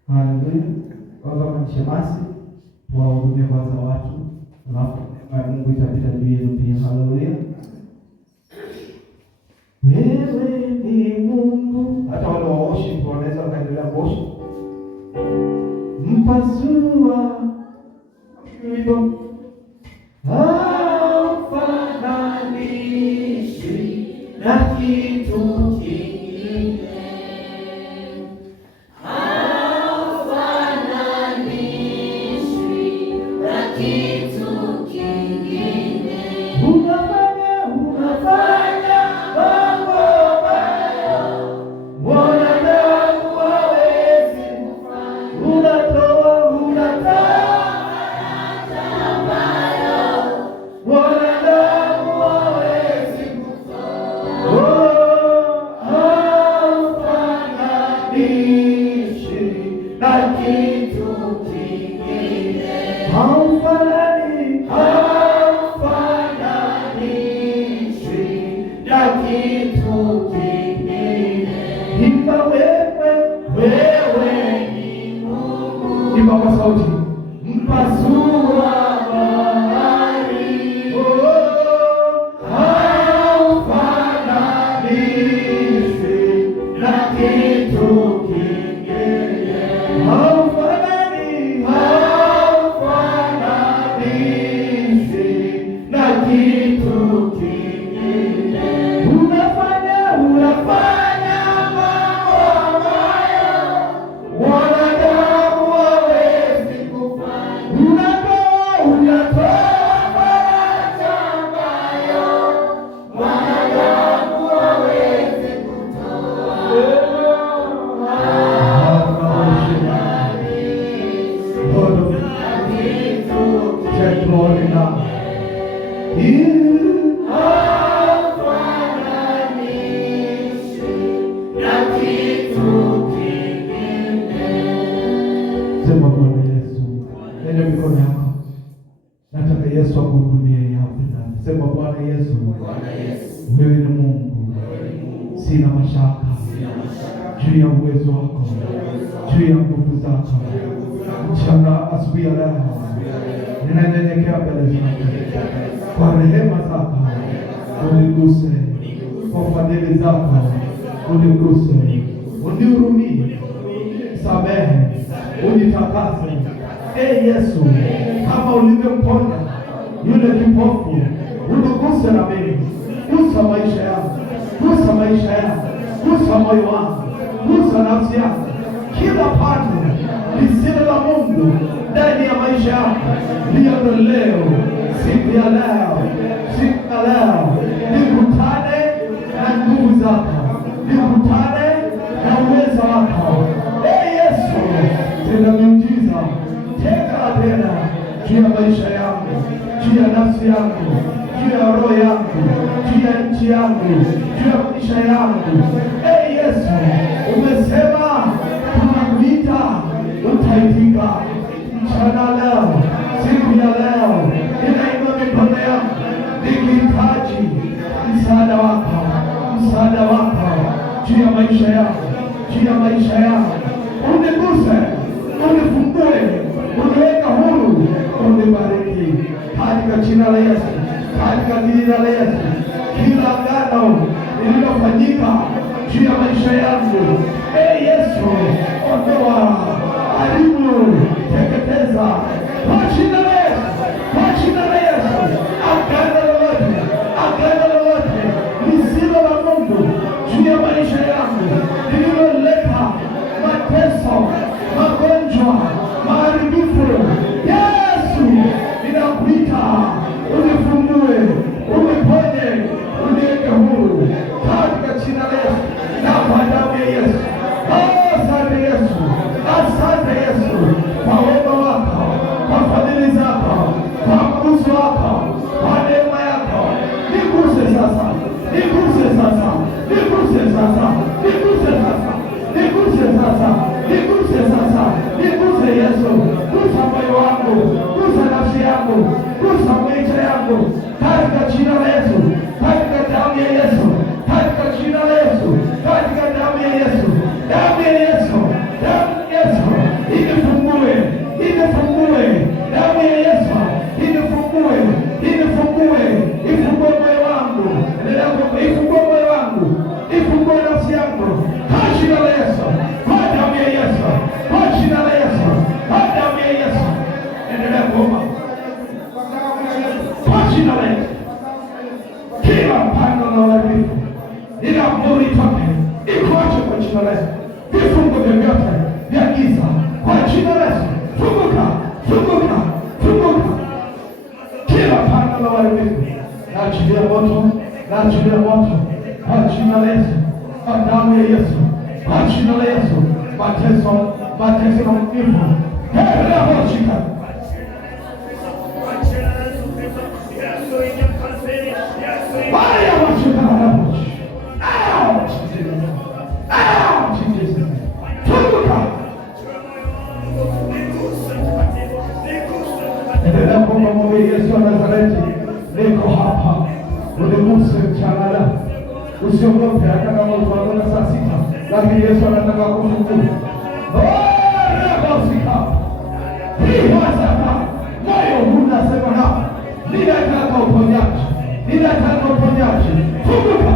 Haleluya. Kama ni shemasi, tuwahudumie kwanza watu, alafu neema ya Mungu itapita juu yenu pia. Haleluya. Wewe ni Mungu. Hata wale wa worship wanaweza wakaendelea worship. Mpasua wimbo haufananishi na kitu kingine. Sema Bwana Yesu, nenda mikono yako. Nataka Yesu akuhudumie hapo ndani. Sema Bwana Yesu, wewe ni Mungu. Sina mashaka juu ya uwezo wako, juu ya nguvu zako. Mchana asubuhi ya leo ninanyenyekea mbele zako, kwa rehema zako uniguse, kwa fadhili zako uniguse, unihurumie, samehe, unitakase. Yesu, kama ulivyomponya yule kipofu, uniguse na mimi. Gusa maisha yangu, gusa maisha yangu, gusa moyo wangu, gusa nafsi yangu, kila pande lisilo la Mungu ndani ya maisha yako leo, siku ya leo, siku ya leo, nikutane na nguvu zako, nikutane na uwezo wako. Yesu, tenda miujiza, tena juu ya maisha yangu, juu ya nafsi yangu, juu ya roho yangu, juu ya nchi yangu, juu ya maisha yangu. Yesu, umesema tunakuita, utaitika. Mchana leo, siku ya leo, ninainua mikono yangu nikihitaji msaada wako, msaada wako juu ya maisha yangu, juu ya maisha yangu. Uniguse, unifungue, uniweka huru, unibariki katika jina la Yesu, katika jina la Yesu. Kila agano lililofanyika juu ya maisha yangu, Yesu, ondoa, haribu, teketeza kwa jina la Yesu, kwa jina la Yesu. Agano lolote lisilo la Mungu juu ya maisha yangu lililoleta mateso, magonjwa, maharibifu, Yesu, ninakuita, unifungue, uniponye, uniweke huru katika jina la Yesu na kwa damu ya Yesu. Asante Yesu, asante Yesu kwa wema wako, kwa fadhili zako, kwa mguso wako, kwa neema yako. Niguse sasa, niguse sasa, niguse sasa, niguse sasa, niguse sasa, niguse sasa, niguse Yesu. Gusa moyo wangu, gusa nafsi yangu, gusa maisha yangu katika jina la Yesu, katika damu ya Yesu, katika jina la Yesu, katika damu ya Yesu, damu ya Yesu, damu ya Yesu. Inifungue, inifungue, damu ya Yesu, inifungue, inifungue, ifungue moyo wangu, ifungue moyo wangu, ifungue nafsi yangu kwa jina la Yesu, kwa damu ya Yesu, kwa jina la Yesu, kwa damu ya Yesu. Endelea kuomba kwa jina la Yesu. Kila pando la uharibifu ninaamuru itoke, ikuache kwa jina la Yesu. Vifungo vyovyote vya giza kwa jina la Yesu, funguka, funguka, funguka. Kila pando la uharibifu naachilia moto, naachilia moto kwa jina la Yesu, kwa damu ya Yesu, kwa jina la Yesu. Mateso, mateso na maumivu, shika endelea kuomba, mwambie Yesu wa Nazareti, niko hapa, uniguse mchana leo. Usiogope hata kama utaona saa 6, lakini Yesu anataka kufungua. Moyo unasema hapa, ninataka uponyaji, ninataka uponyaji. Funguka.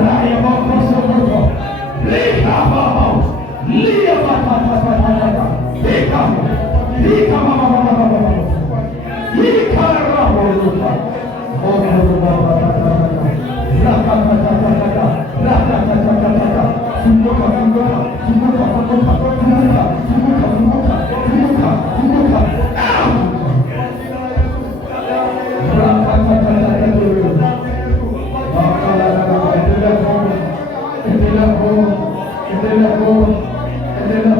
Raya makosa moto. Lika baba. Lia baba. Lika baba. Lika baba. Endelea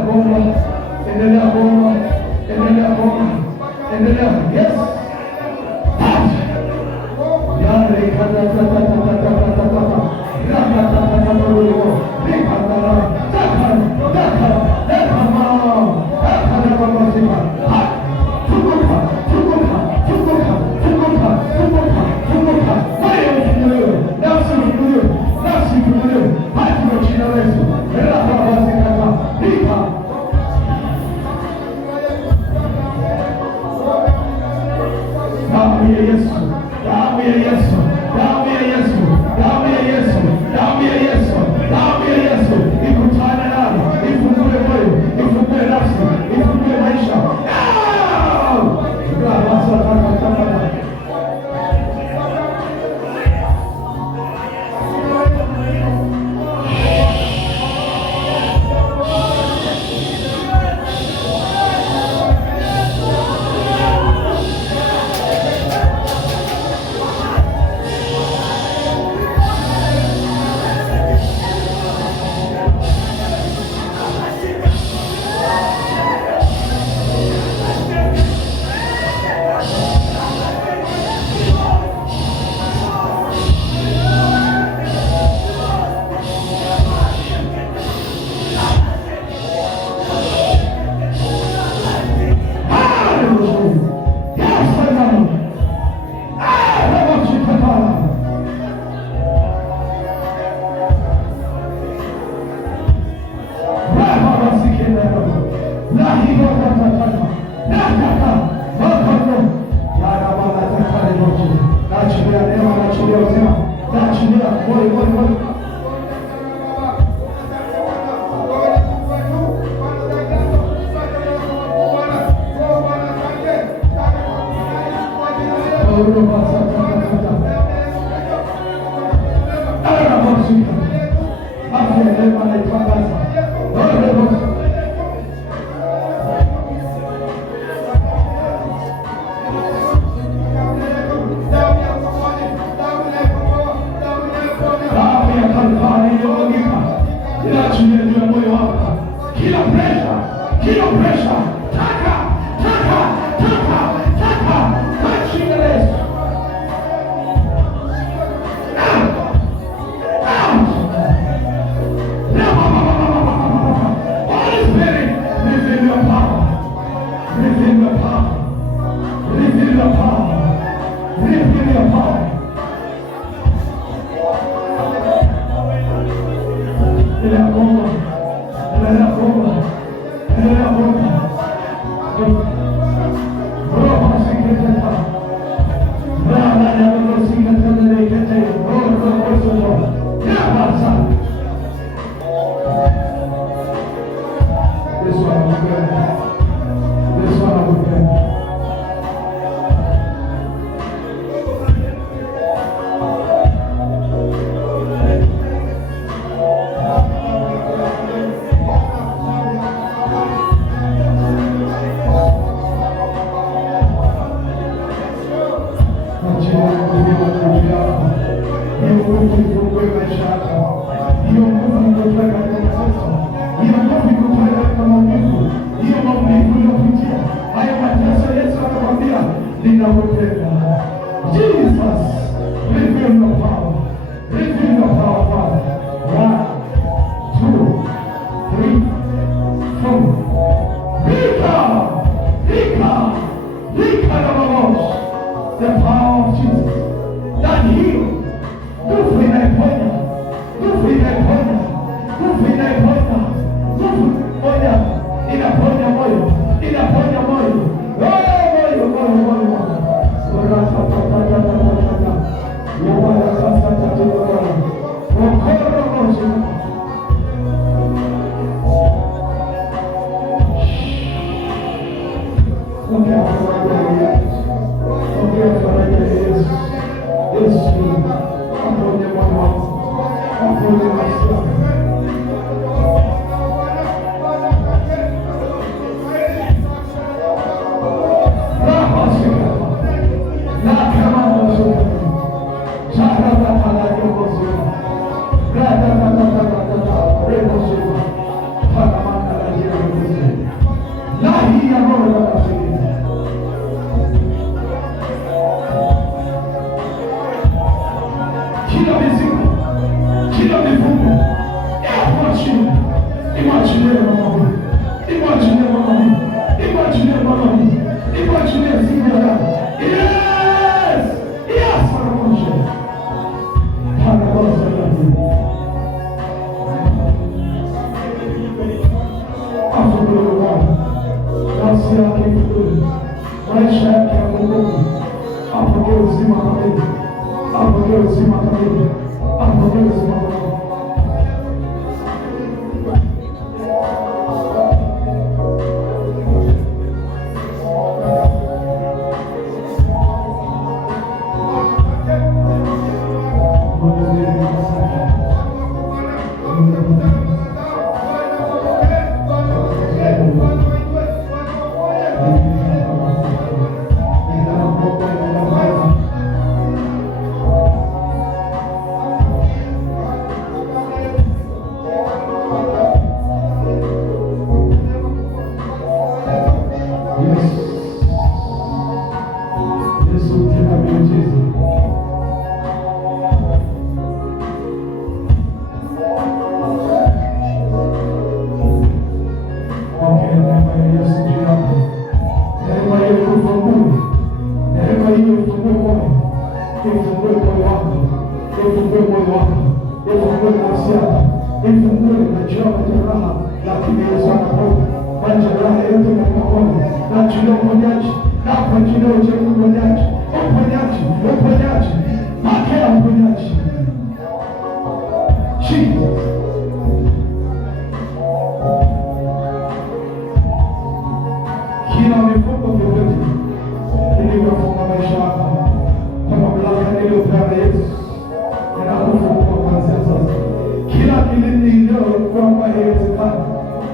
kwamba haiwezekani.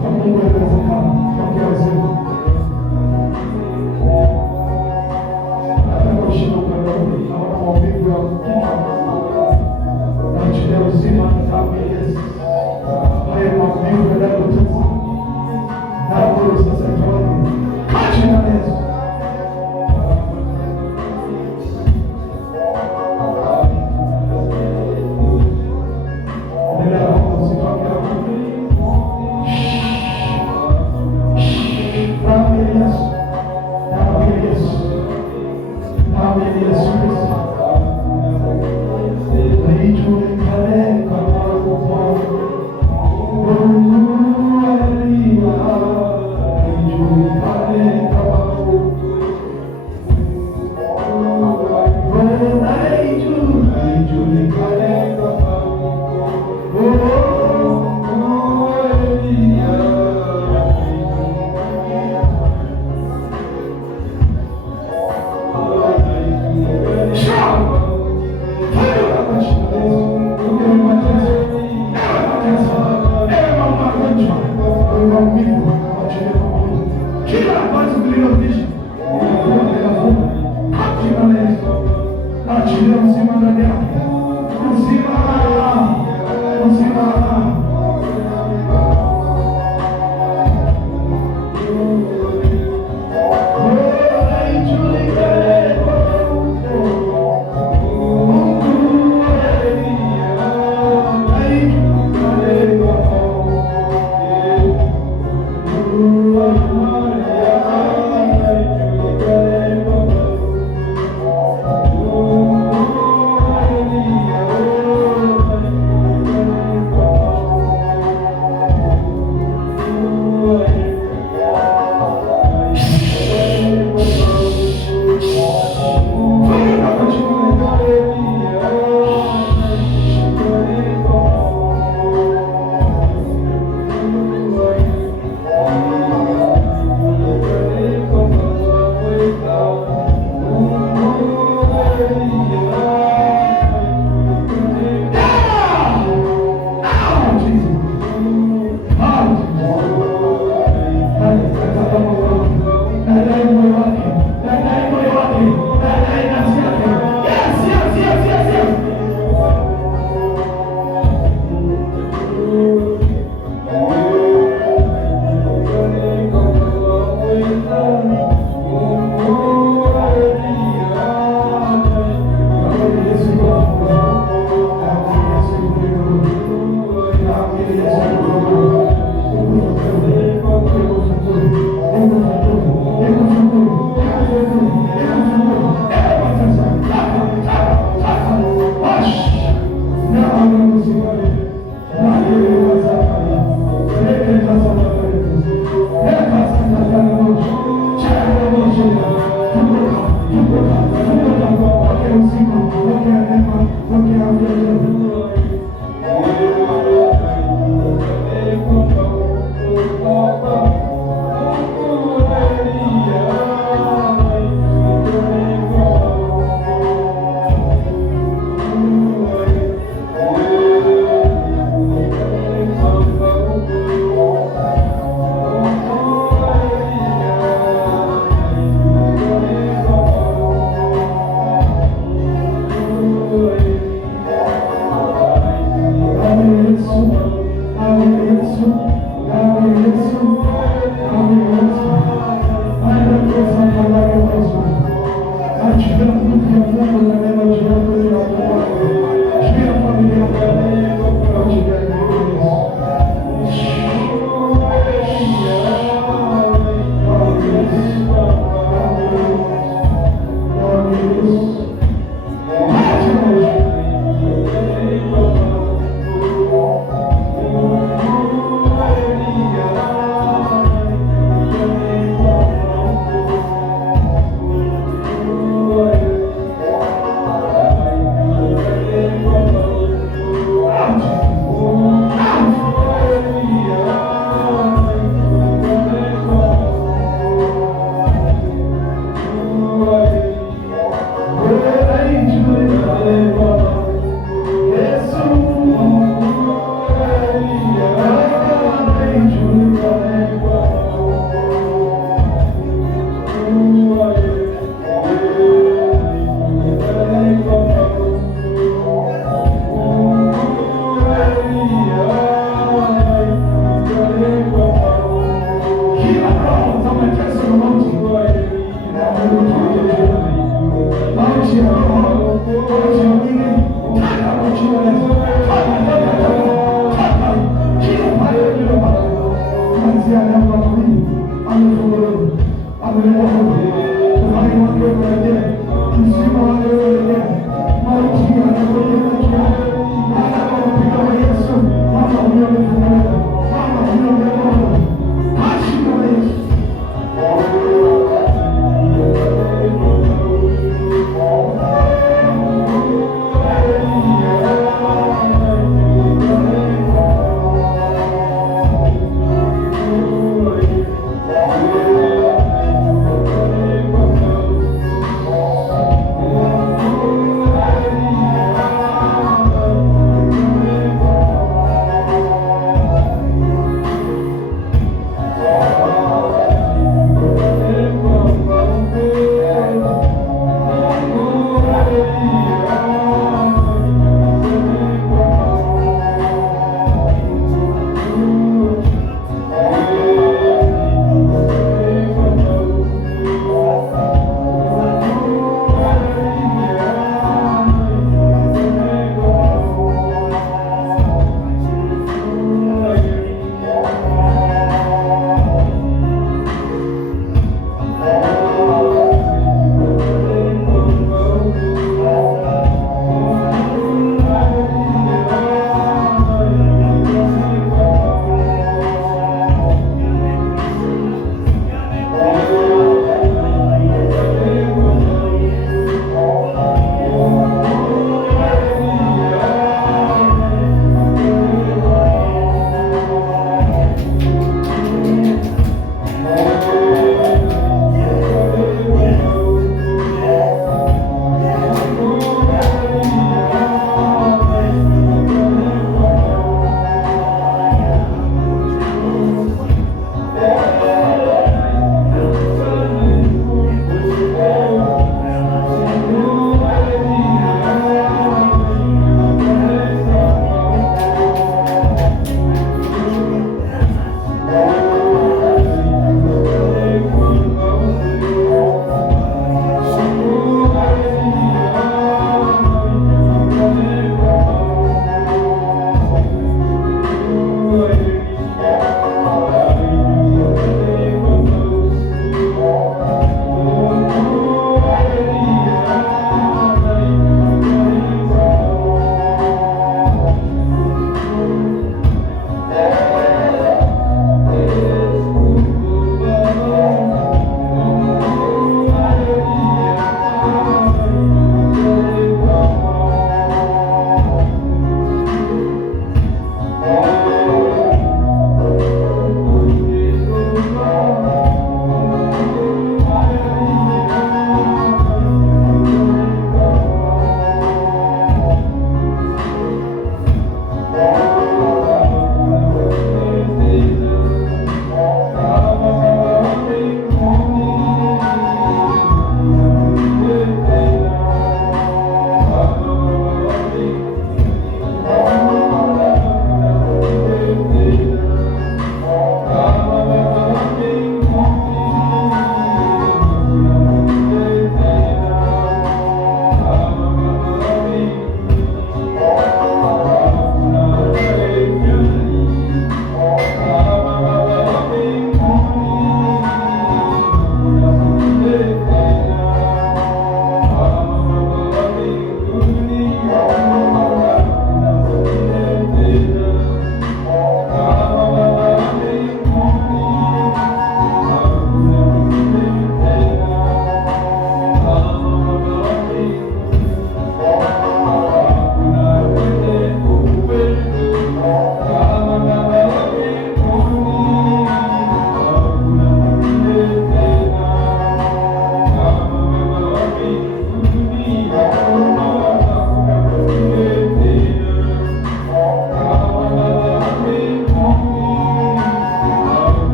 Kwa Mungu haiwezekani. Pokea uzima. Nataka ushinde upande huu. Naona maumivu ya kichwa. Naachilia uzima na damu ya Yesu. Hayo maumivu yanayotesa. Na wewe sasa tuone. Kwa jina la Yesu.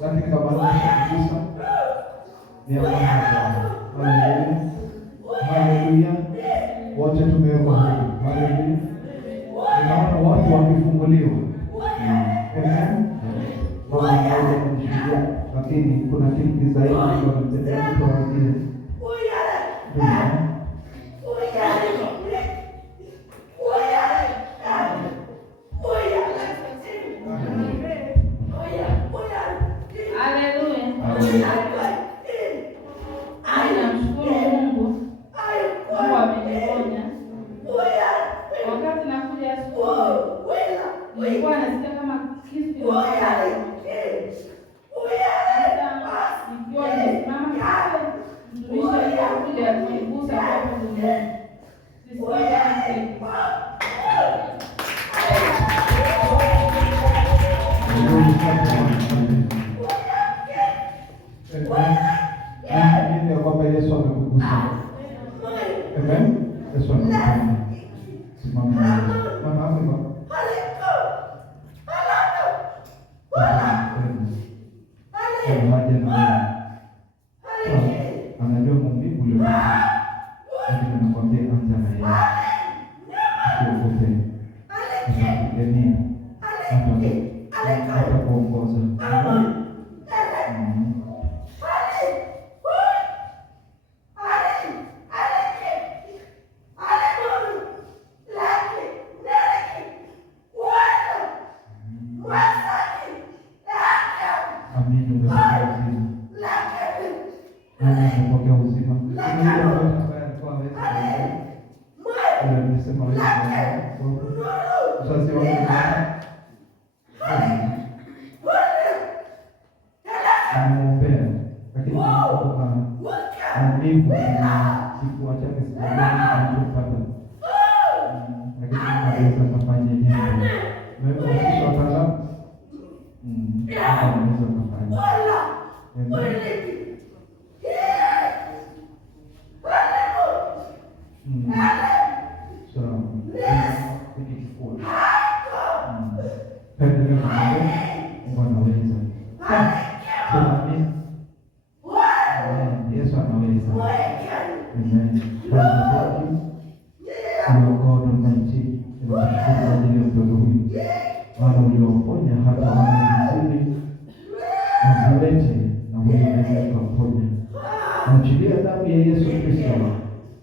lakini kama unashika ni amani ya Bwana. Haleluya. Wote tumewekwa huru. Haleluya. Naona watu wakifunguliwa. Amen. Bwana anaweza kumshuhudia, lakini kuna kitu zaidi kwa mtendea mtu mwingine. Yesu amekugusa. Amen. Yesu amekugusa. Simama. Mama hapo. Anajua Mungu ule. Lakini anakuambia anza na yeye. Usiogope. Usipiganie. Hata kuongoza.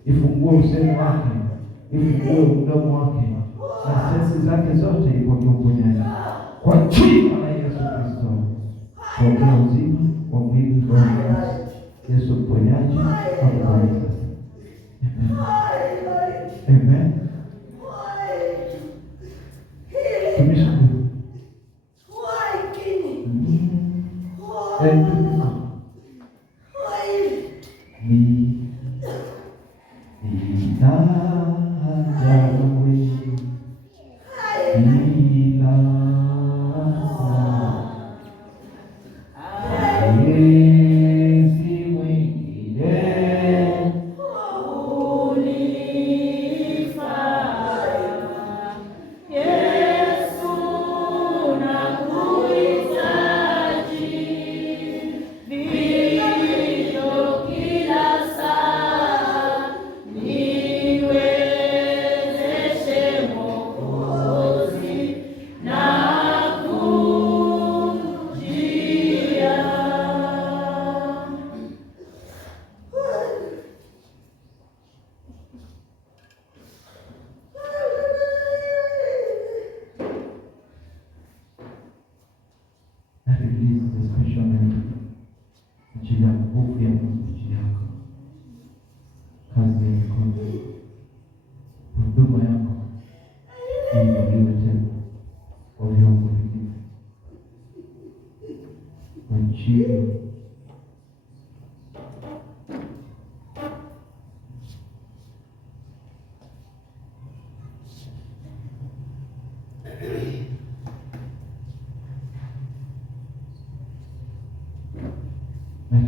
Ifungue usemi wake, ifungue mdomo wake, na sensi zake zote ipokee uponyaji kwa jina la Yesu Kristo. Pokea uzima wa mwili wa Yesu, uponyaji akubariki. Amen. Tumisha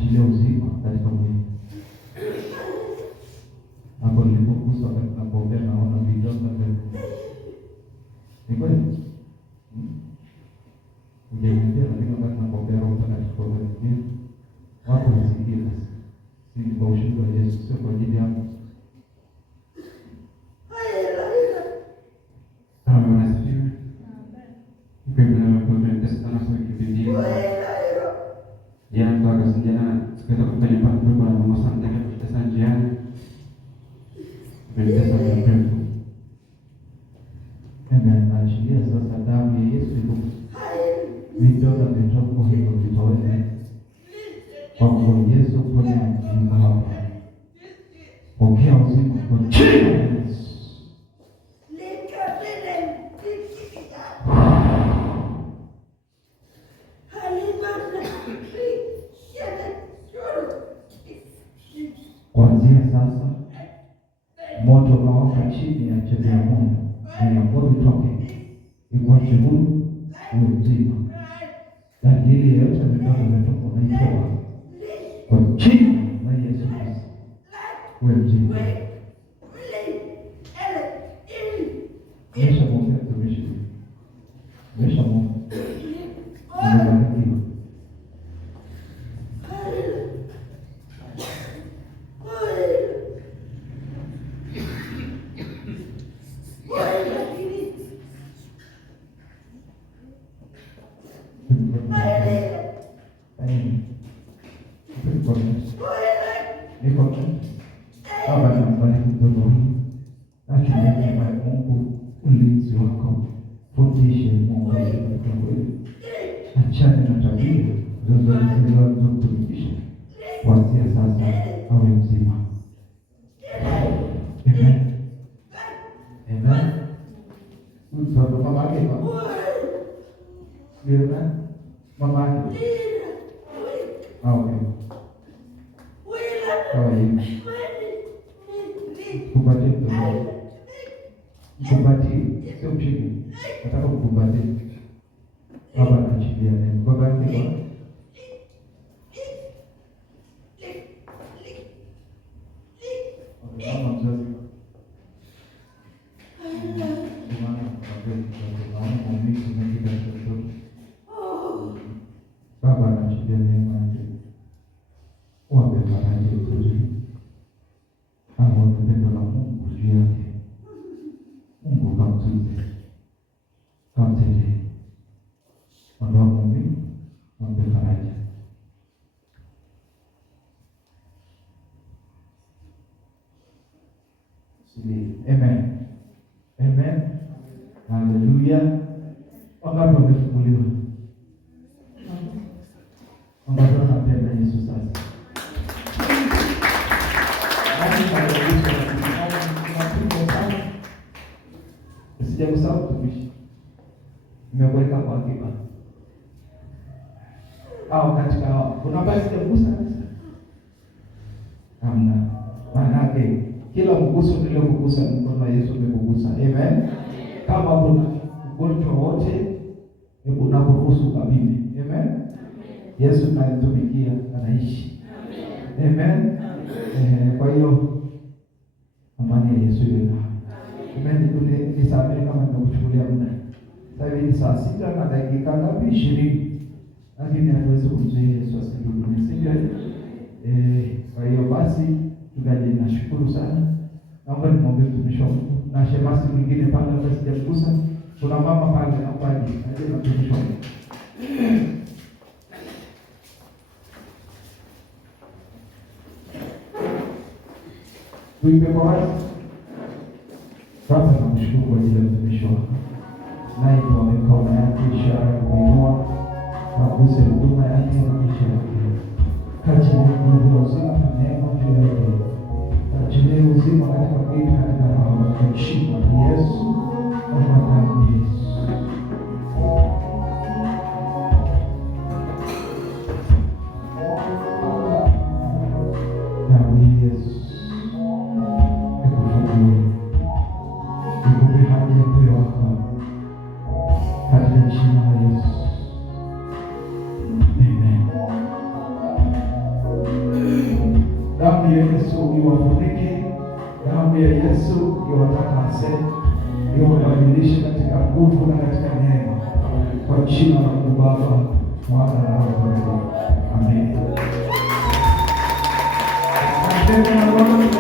achilia uzima katika mwili. Hapo nilipokusa katika kuombea naona vidonda vya ni kweli. Ujaniambia lakini wakati nakuombea Roho Mtakatifu kwa ajili yako. Jana kwa kazi jana sikaweza kufanya mpaka kwa mama sana nataka kutesa njiani. Nimetesa kwa mrefu. Naachilia sasa damu ya Yesu iko. Vidonda vitoka hivyo vitoweke. Kwa kuwa Yesu kuna mjinga hapa. Pokea uzima kwa jina la Yesu. Kuanzia sasa moto unaoka chini ya chembe ya moyo na yakobi toke ikuache huru uwe mzima. Lakini yeyote ametoka unaitoa kwa jina la Yesu Kristo uwe mzima. Mesha mwombe mtumishi. Mesha mwombe. Umebarikiwa. Baba nambariki mtoto huyu, akineema Mungu ulinzi wako, fundishe Mungu katika kweli, achane na tabia zinazokutumisha kuanzia sasa awe mzima. Amen. Amen. Mtoto mama yake Amen. Mama yake. Okay. Kukumbatia mtoto. Kukumbatia sio mshiki. Nataka kukumbatia. Baba anachilia neno. Baba yake mama mzazi. Baba anachilia neno yake. Wape faraja nzuri. Hapo ndio la Mungu juu yake. Mungu kamtunze. Kamtende. Ondoa Mungu, wape faraja. Amen. Amen. Hallelujah. Wangapi wamefunguliwa? Wangapi wanapenda Yesu sasa? Sijakusahau tumishi. Nimekuweka kwa akiba. Au katika kuna basi sijagusa kabisa. Hamna. Maanake kila mguso niliokugusa mkono wa Yesu umekugusa. Amen. Kama kuna ugonjwa wote unaporuhusu kabili. Amen. Yesu anatumikia, anaishi. Amen. Kwa hiyo amani ya Yesu iwe nawe. Amen. Nisamehe kama nimekuchukulia muda. Sasa hivi ni saa 6 na dakika ngapi? 20. Lakini hatuwezi kumzuia Yesu asituhudumie. Sivyo? Kwa hiyo basi tugaje, nashukuru sana. Naomba nimwombe mtumishi wa Mungu na shemasi mwingine pale ambaye sijakugusa. Kuna mama pale naomba aje. Aje na mtumishi wa Mungu. Tuimbe kwa wazi. Baba namshukuru kwa ajili ya mtumishi wako. Naye kwa mikono yake ishara ya kuinua maguse huduma yake na maisha yake. Kachilie nguvu uzima na neema juu yake. Kachilie uzima katika mwili na katika roho katika jina la Yesu. Kwa damu ya Yesu. Damu ya Yesu. Damu ya Yesu iwafunike, damu ya Yesu iwatakase, iwabadilishe katika nguvu na katika neema, kwa jina la Mungu Baba, Mwana na Roho Mtakatifu. Amen. Tena Bwana